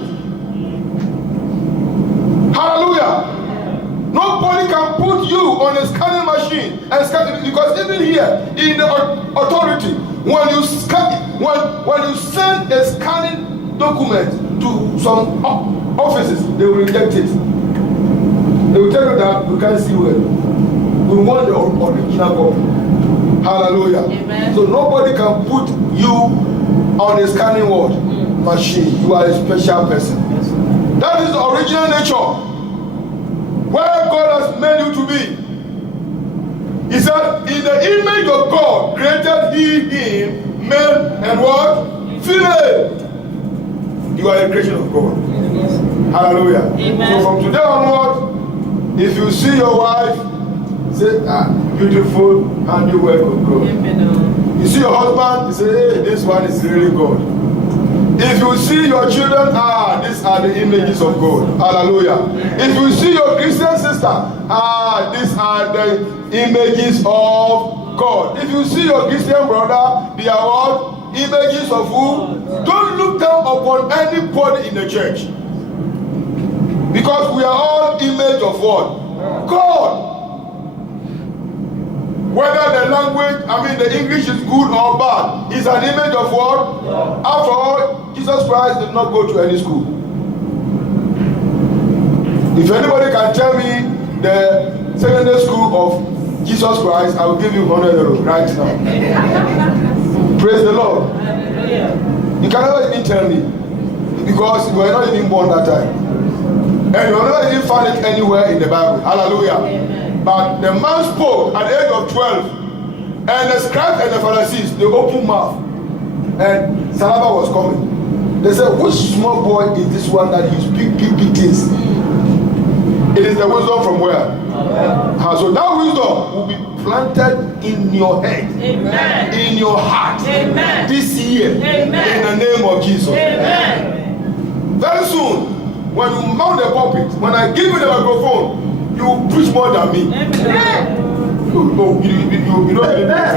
Hallelujah. Nobody can put you on a scanning machine and scan it, because even here in the authority, when you scan, when you send a scanning document to some offices, they will reject it. They will tell you that we can't see well. We want the original copy. Hallelujah. Amen. So nobody can put you on a scanning word. machine. You are a special person. That is the original nature. Where God has made you to be. He said, in the image of God created he him, male and what? Female. You are a creation of God. Hallelujah. Amen. So from today onward, if you see your wife, say, beautiful handiwork of God. Amen. You see your husband, you say, hey, this one is really God. If you see your children, these are the images of God. Hallelujah. If you see your Christian sister, these are the images of God. If you see your Christian brother, they are what? Images of who? Don't look down upon anybody in the church. Because we are all image of what? God. Whether the language, the English is good or bad, is an image of what? After all, Jesus Christ did not go to any school. If anybody can tell me the secondary school of Jesus Christ, I will give you 100 euros right now. Praise the Lord. You cannot even tell me, because you were not even born that time. And you will not even find it anywhere in the Bible. Hallelujah. But the man spoke at the age of 12, and the scribes and the Pharisees, they opened mouth, and Salaba was coming. They said, which small boy is this one that he speaks big things? It is the wisdom from where? So that wisdom will be planted in your head, amen, in your heart, amen, this year, amen, in the name of Jesus. Amen. Very soon, when you mount the pulpit, when I give you the microphone, you preach more than me. Amen. You don't believe that.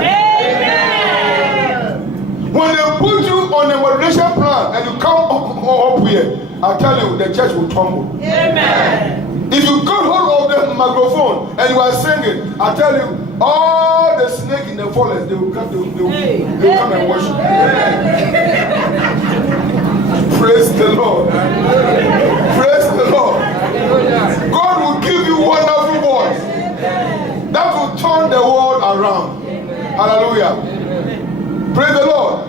Amen. When they put you on a moderation plan and you come up here, I tell you, the church will tumble. Amen. If you got hold of the microphone and you are singing, I tell you, all the snakes in the forest, they will come and worship. Praise the Lord. Praise the Lord. God will give you wonderful voice that will turn the world around. Hallelujah. Praise the Lord.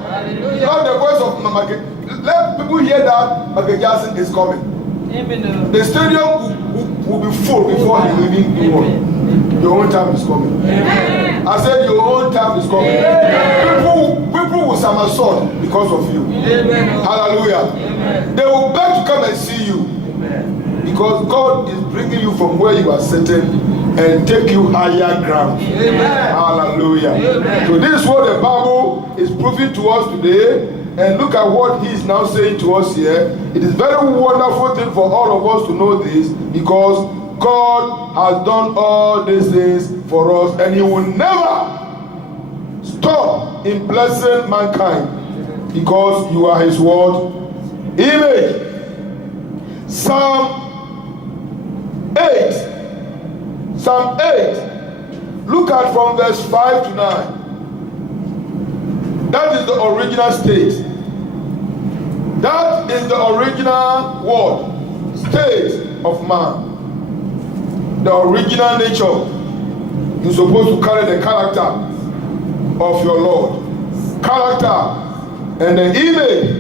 Not the voice of Mama. Let people hear that Michael Jackson is coming. Amen. The stadium will be full before he will even do one. Your own time is coming. Amen. I said your own time is coming. People will somersault because of you. Amen. Hallelujah. Amen. They will beg to come and see you. Amen. Because God is bringing you from where you are sitting and take you higher ground. Amen. Hallelujah. Amen. So this is what the Bible is proving to us today. And look at what he is now saying to us here. It is very wonderful thing for all of us to know this, because God has done all these things for us, and he will never stop in blessing mankind, because you are his word image. Psalm 8. Look at from verse 5 to 9. That is the original state. That is the original word, state of man. The original nature. You're supposed to carry the character of your Lord. Character and the image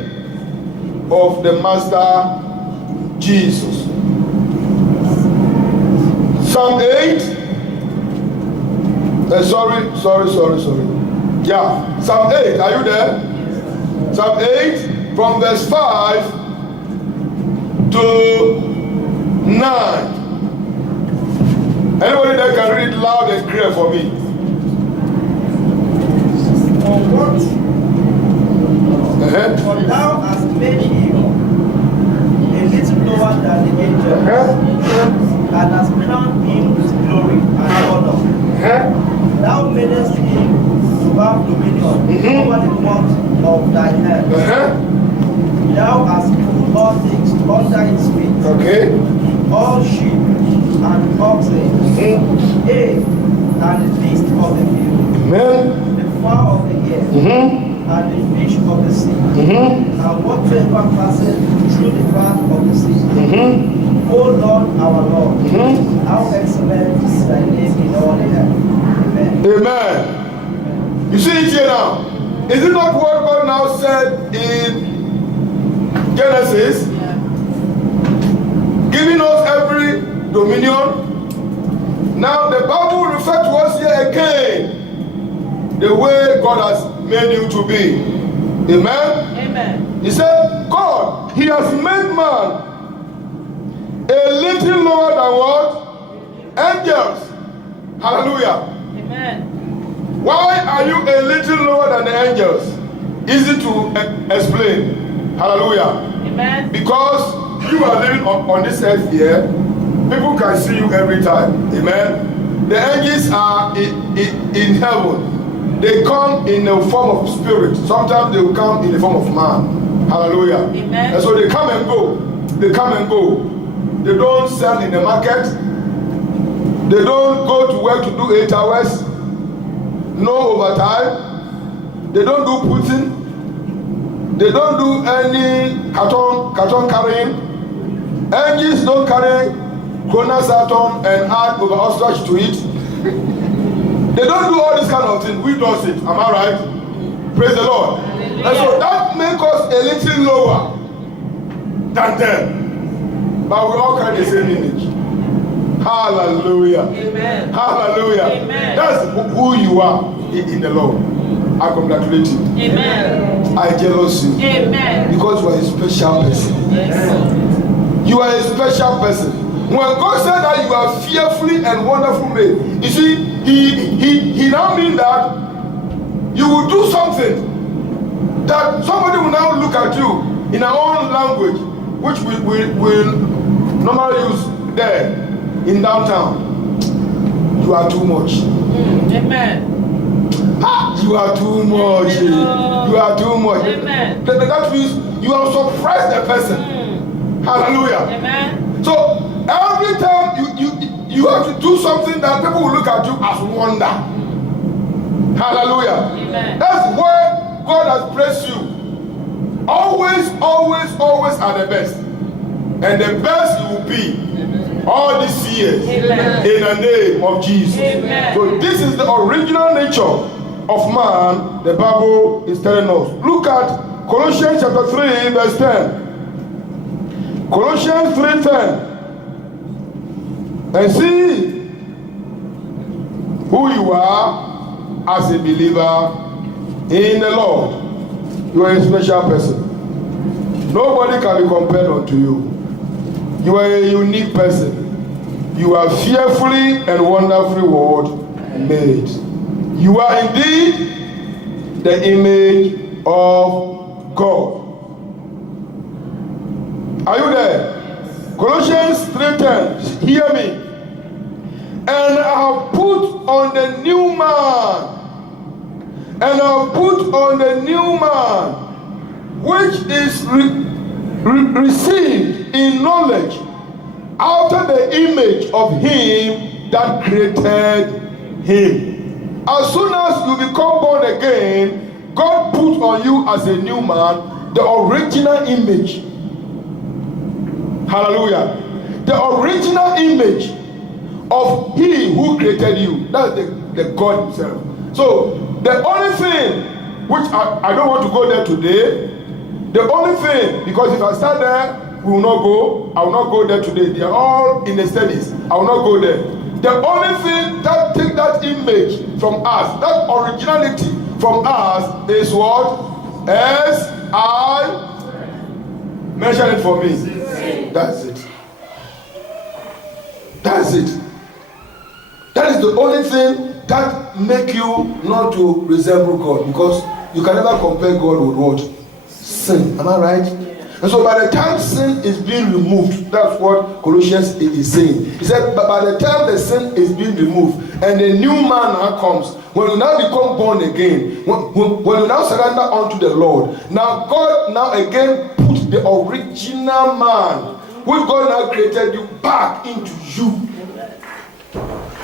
of the Master Jesus. Psalm 8. Sorry. Yeah, Psalm 8, are you there? Psalm 8, from verse 5 to 9. Anybody that can read loud and clear for me? For what? For thou hast made him a little lower than the angels, and hast crowned him with glory and honor. Thou madest him to have dominion over the works of thy hands. Thou hast put all things under his feet. Okay. All sheep and oxen, yea, and the beast of the field, Amen. the fowl of the air, and the fish of the sea, and whatsoever passeth through the path of the sea. O Lord, our Lord, how excellent is thy name in all the earth. Amen. Amen. You see it here now. Is it not what God now said in Genesis, giving us every dominion. Now the Bible refers to us here again the way God has made you to be. Amen? Amen. He said, God, He has made man a little lower than what? Angels. Hallelujah. Amen. Why are you a little lower than the angels? Easy to explain. Hallelujah. Amen. Because you are living on this earth here, people can see you every time. Amen. The angels are in heaven. They come in the form of spirit. Sometimes they will come in the form of man. Hallelujah. Amen. And so they come and go. They come and go. They don't sell in the market. They don't go to work to do 8 hours. No overtime. They don't do putting. They don't do any carton carrying. Angels don't carry Cronus atom and add over ostrich to it. They don't do all this kind of thing. We do it. Am I right? Praise the Lord. Hallelujah. And so that makes us a little lower than them. But we all carry the same image. Hallelujah. Amen. Hallelujah. Amen. That's who you are in the Lord. I congratulate you. Amen. I jealous you. Amen. Because you are a special person. Yes. You are a special person. When God said that you are fearfully and wonderful made, you see, he now means that you will do something that somebody will now look at you in our own language, which we will normally use there in downtown. You are too much. Amen. You are too much. Amen. You are too much. Amen. That means you have surprised the person. Hallelujah. Amen. So every time you have to do something that people will look at you as wonder. Hallelujah. Amen. That's where God has placed you. Always, always, always are the best. And the best you will be all these years. Amen. In the name of Jesus. Amen. So this is the original nature of man the Bible is telling us. Look at Colossians chapter 3 verse 10. Colossians 3:10. And see who you are as a believer in the Lord. You are a special person. Nobody can be compared unto you. You are a unique person. You are fearfully and wonderfully made. You are indeed the image of God. Are you there? Colossians 3:10. Hear me. And I have put on the new man. And I have put on the new man, which is received in knowledge after the image of him that created him. As soon as you become born again, God put on you as a new man the original image. Hallelujah. The original image of he who created you. That's the God himself. So the only thing, which I don't want to go there today, the only thing, because if I start there, we will not go. I will not go there today. They are all in the studies. I will not go there. The only thing that take that image from us, that originality from us, is what? Mention it for me. That's it. That's it. That is the only thing that make you not to resemble God, because you can never compare God with what? Sin. Am I right? And so by the time sin is being removed, that's what Colossians is saying. He said, but by the time the sin is being removed and the new man now comes, when you now become born again, when you now surrender unto the Lord, now God now again put the original man, which God now created you, back into you.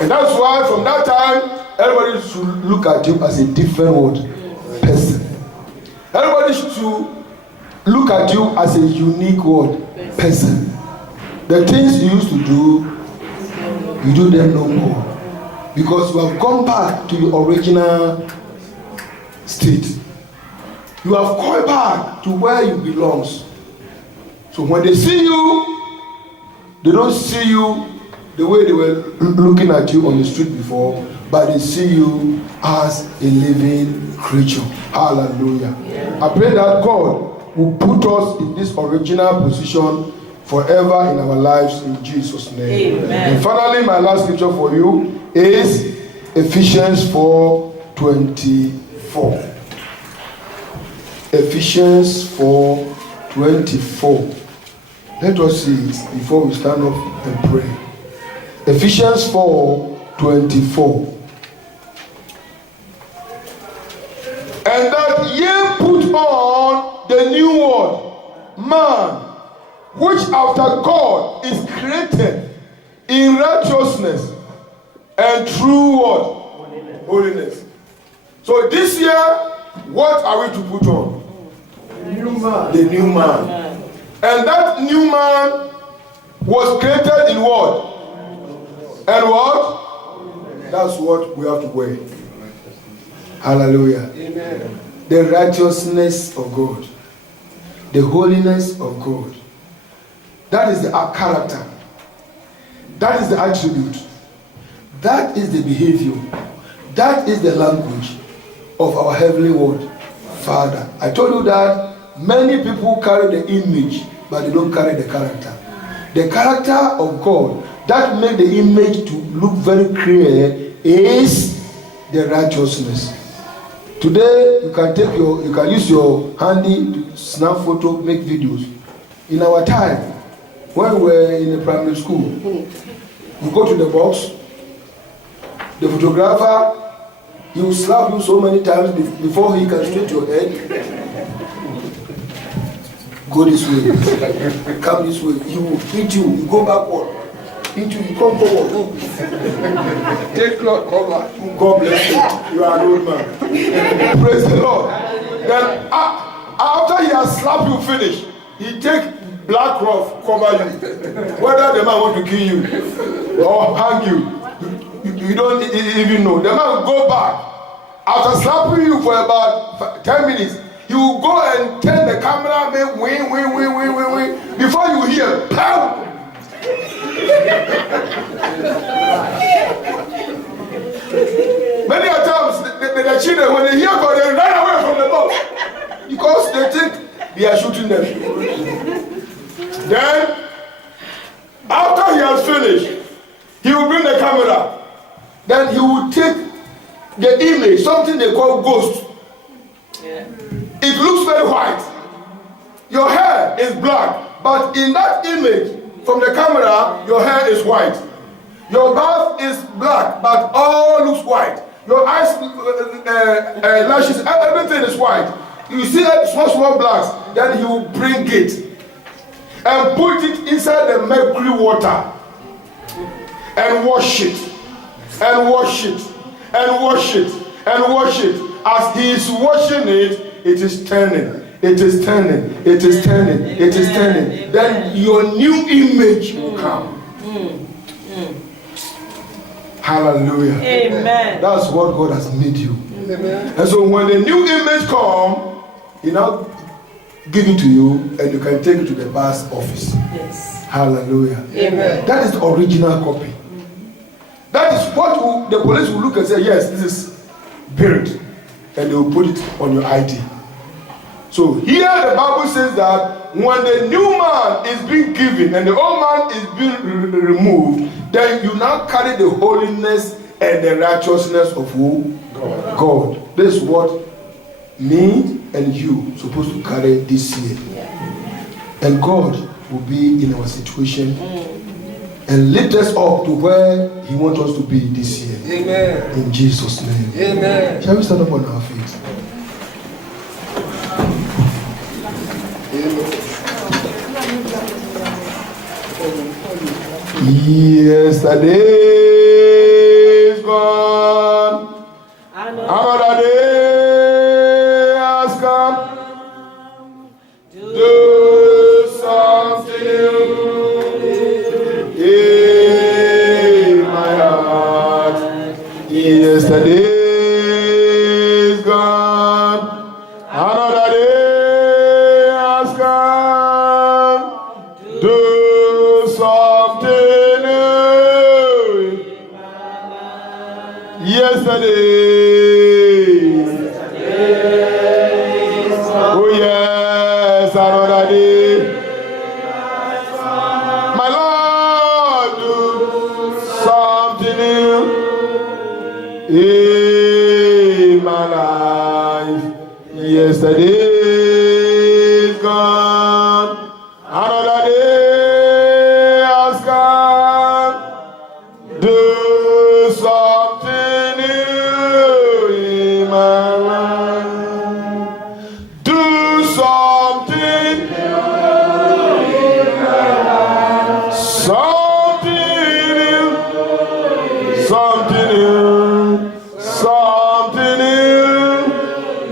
And that's why from that time, everybody should look at you as a different person. Everybody should look at you as a unique person. The things you used to do, you do them no more. Because you have gone back to your original state. You have gone back to where you belong. So when they see you, they don't see you the way they were looking at you on the street before, but they see you as a living creature. Hallelujah. I pray that God will put us in this original position forever in our lives in Jesus' name. Amen. And finally, my last scripture for you is Ephesians 4:24. Ephesians 4:24. Let us see it before we stand up and pray. Ephesians 4:24. And that ye put on the new word, man, which after God is created in righteousness and true what? Holiness. So this year, what are we to put on? The new man. The new man. And that new man was created in what? And what? That's what we have to wear. Hallelujah. Amen. The righteousness of God. The holiness of God. That is our character. That is the attribute. That is the behavior. That is the language of our heavenly word, Father. I told you that many people carry the image, but they don't carry the character. The character of God that makes the image to look very clear is the righteousness. Today you can use your handy to snap photo, make videos. In our time, when we were in the primary school, you go to the box, the photographer, he will slap you so many times before he can straight your head. Go this way, come this way. He will hit you, you go backward. Hit you, you come forward. Take cloth, cover. God bless you. You are an old man. Praise the Lord. Then after he has slapped you finish, he take black cloth, cover you. Whether the man want to kill you or hang you, you don't even know. The man will go back. After slapping you for about 10 minutes, he will go and turn the camera, make wing. Before you hear, pow! Many times, the children, when they hear God, they run away from the box because they think they are shooting them. Then, after he has finished, he will bring the camera. Then he will take the image, something they call ghost. Yeah. It looks very white. Your hair is black, but in that image from the camera, your hair is white. Your mouth is black, but all looks white. Your eyes, lashes, everything is white. You see small blacks. Then he will bring it and put it inside the mercury water and wash it, and wash it, and wash it, and wash it. As he is washing it, it is turning. It is turning. It is turning. It is turning. Then your new image will come. Hallelujah. Amen. That's what God has made you. Amen. And so when the new image comes, he now give it to you and you can take it to the bus office. Yes. Hallelujah. Amen. That is the original copy. That is what the police will look and say, yes, this is buried. And they will put it on your ID. So here the Bible says that when the new man is being given and the old man is being removed, then you now carry the holiness and the righteousness of who? God. This is what me and you supposed to carry this year. And God will be in our situation and lift us up to where He wants us to be this year. Amen. In Jesus' name. Amen. Shall we stand up on our feet? Yesterday is gone. Another day has come. Do something new in my heart. Yesterday is gone. Another day has come. Do something new. Yesterday. Oh yes, another day. My Lord, do something new in my life. Yesterday is gone. Another day has come. Do something new in my life. Do something new in my life. Something new. Something new. Something new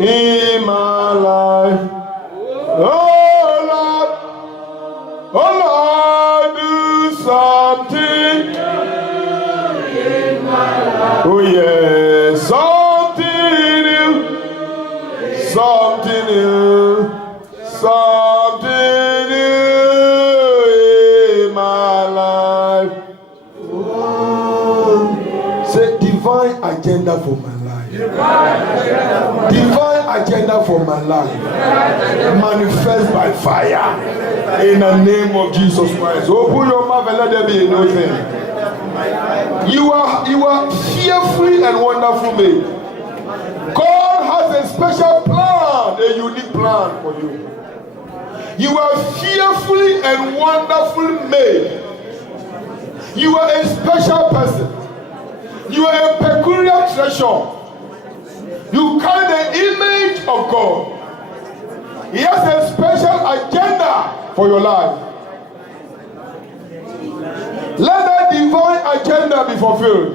in my life. Oh Lord, do something in my life. Oh yes, something new, something new, something new in my life. Oh. Say divine agenda for my life. Divine agenda for my life. Manifest by fire. In the name of Jesus Christ. Open your mouth and let there be a new thing. You are fearfully and wonderfully made. God has a special plan, a unique plan for you. You are fearfully and wonderfully made. You are a special person. You are a peculiar treasure. You carry the image of God. He has a special agenda for your life. Let that divine agenda be fulfilled.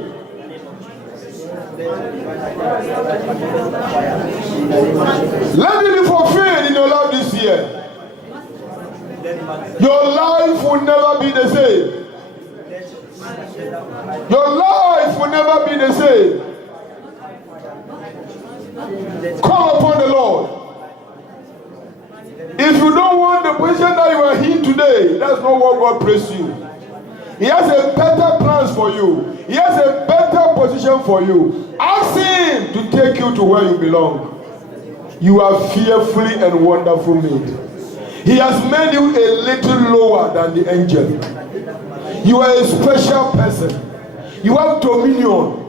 Let it be fulfilled in your life this year. Your life will never be the same. Your life will never be the same. Call upon the Lord. If you don't want the position that you are in today, that's not what God prays you. He has a better plans for you. He has a better position for you. Ask Him to take you to where you belong. You are fearfully and wonderfully made. He has made you a little lower than the angel. You are a special person. You have dominion.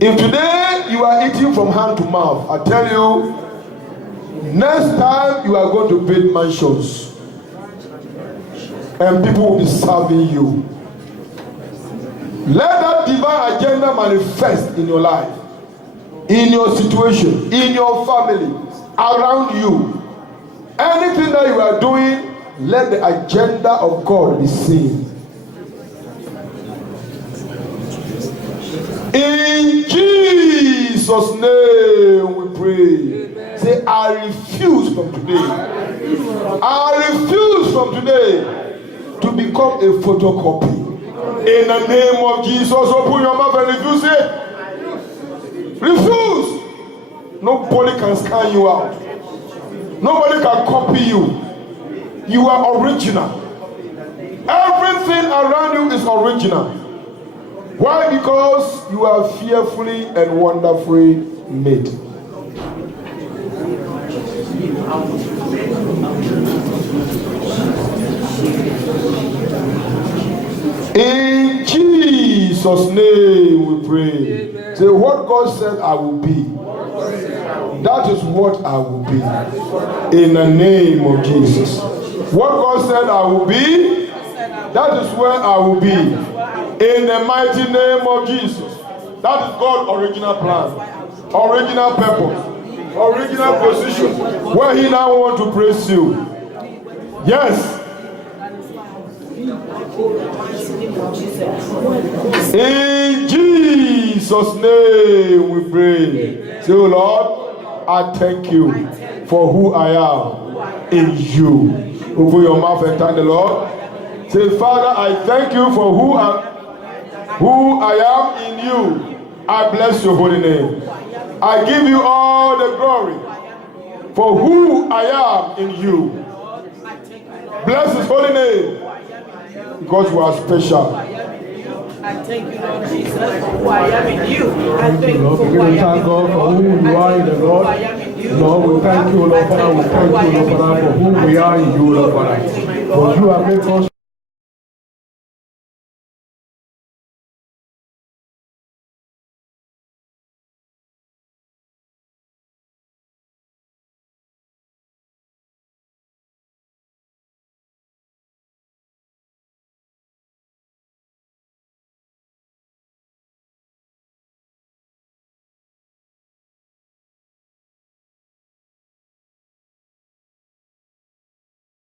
If today you are eating from hand to mouth, I tell you, next time you are going to build mansions and people will be serving you. Let that divine agenda manifest in your life, in your situation, in your family, around you. Anything that you are doing, let the agenda of God be seen. In Jesus' name we pray. Say, I refuse from today. I refuse from today to become a photocopy. In the name of Jesus, open your mouth and refuse it. Refuse. Nobody can scan you out. Nobody can copy you. You are original. Everything around you is original. Why? Because you are fearfully and wonderfully made. In Jesus' name we pray. Amen. Say, what God said I will be, that is what I will be. In the name of Jesus. What God said I will be, that is where I will be. In the mighty name of Jesus. That is God's original plan, original purpose, original position, where He now wants to praise you. Yes. In Jesus' name we pray. Say, oh Lord, I thank you for who I am in you. Open your mouth and thank the Lord. Say, Father, I thank you for who I am in you. I bless your holy name. I give you all the glory for who I am in you. Bless his holy name. Because you are special. I thank you, Lord Jesus, for who I am in you. I thank you Lord, for we who I give am thank in God you. for who you are in the Lord. Lord, we thank you, Lord, Father. We thank you, Lord, Father, for who we are in you, Lord, Father. For you have made us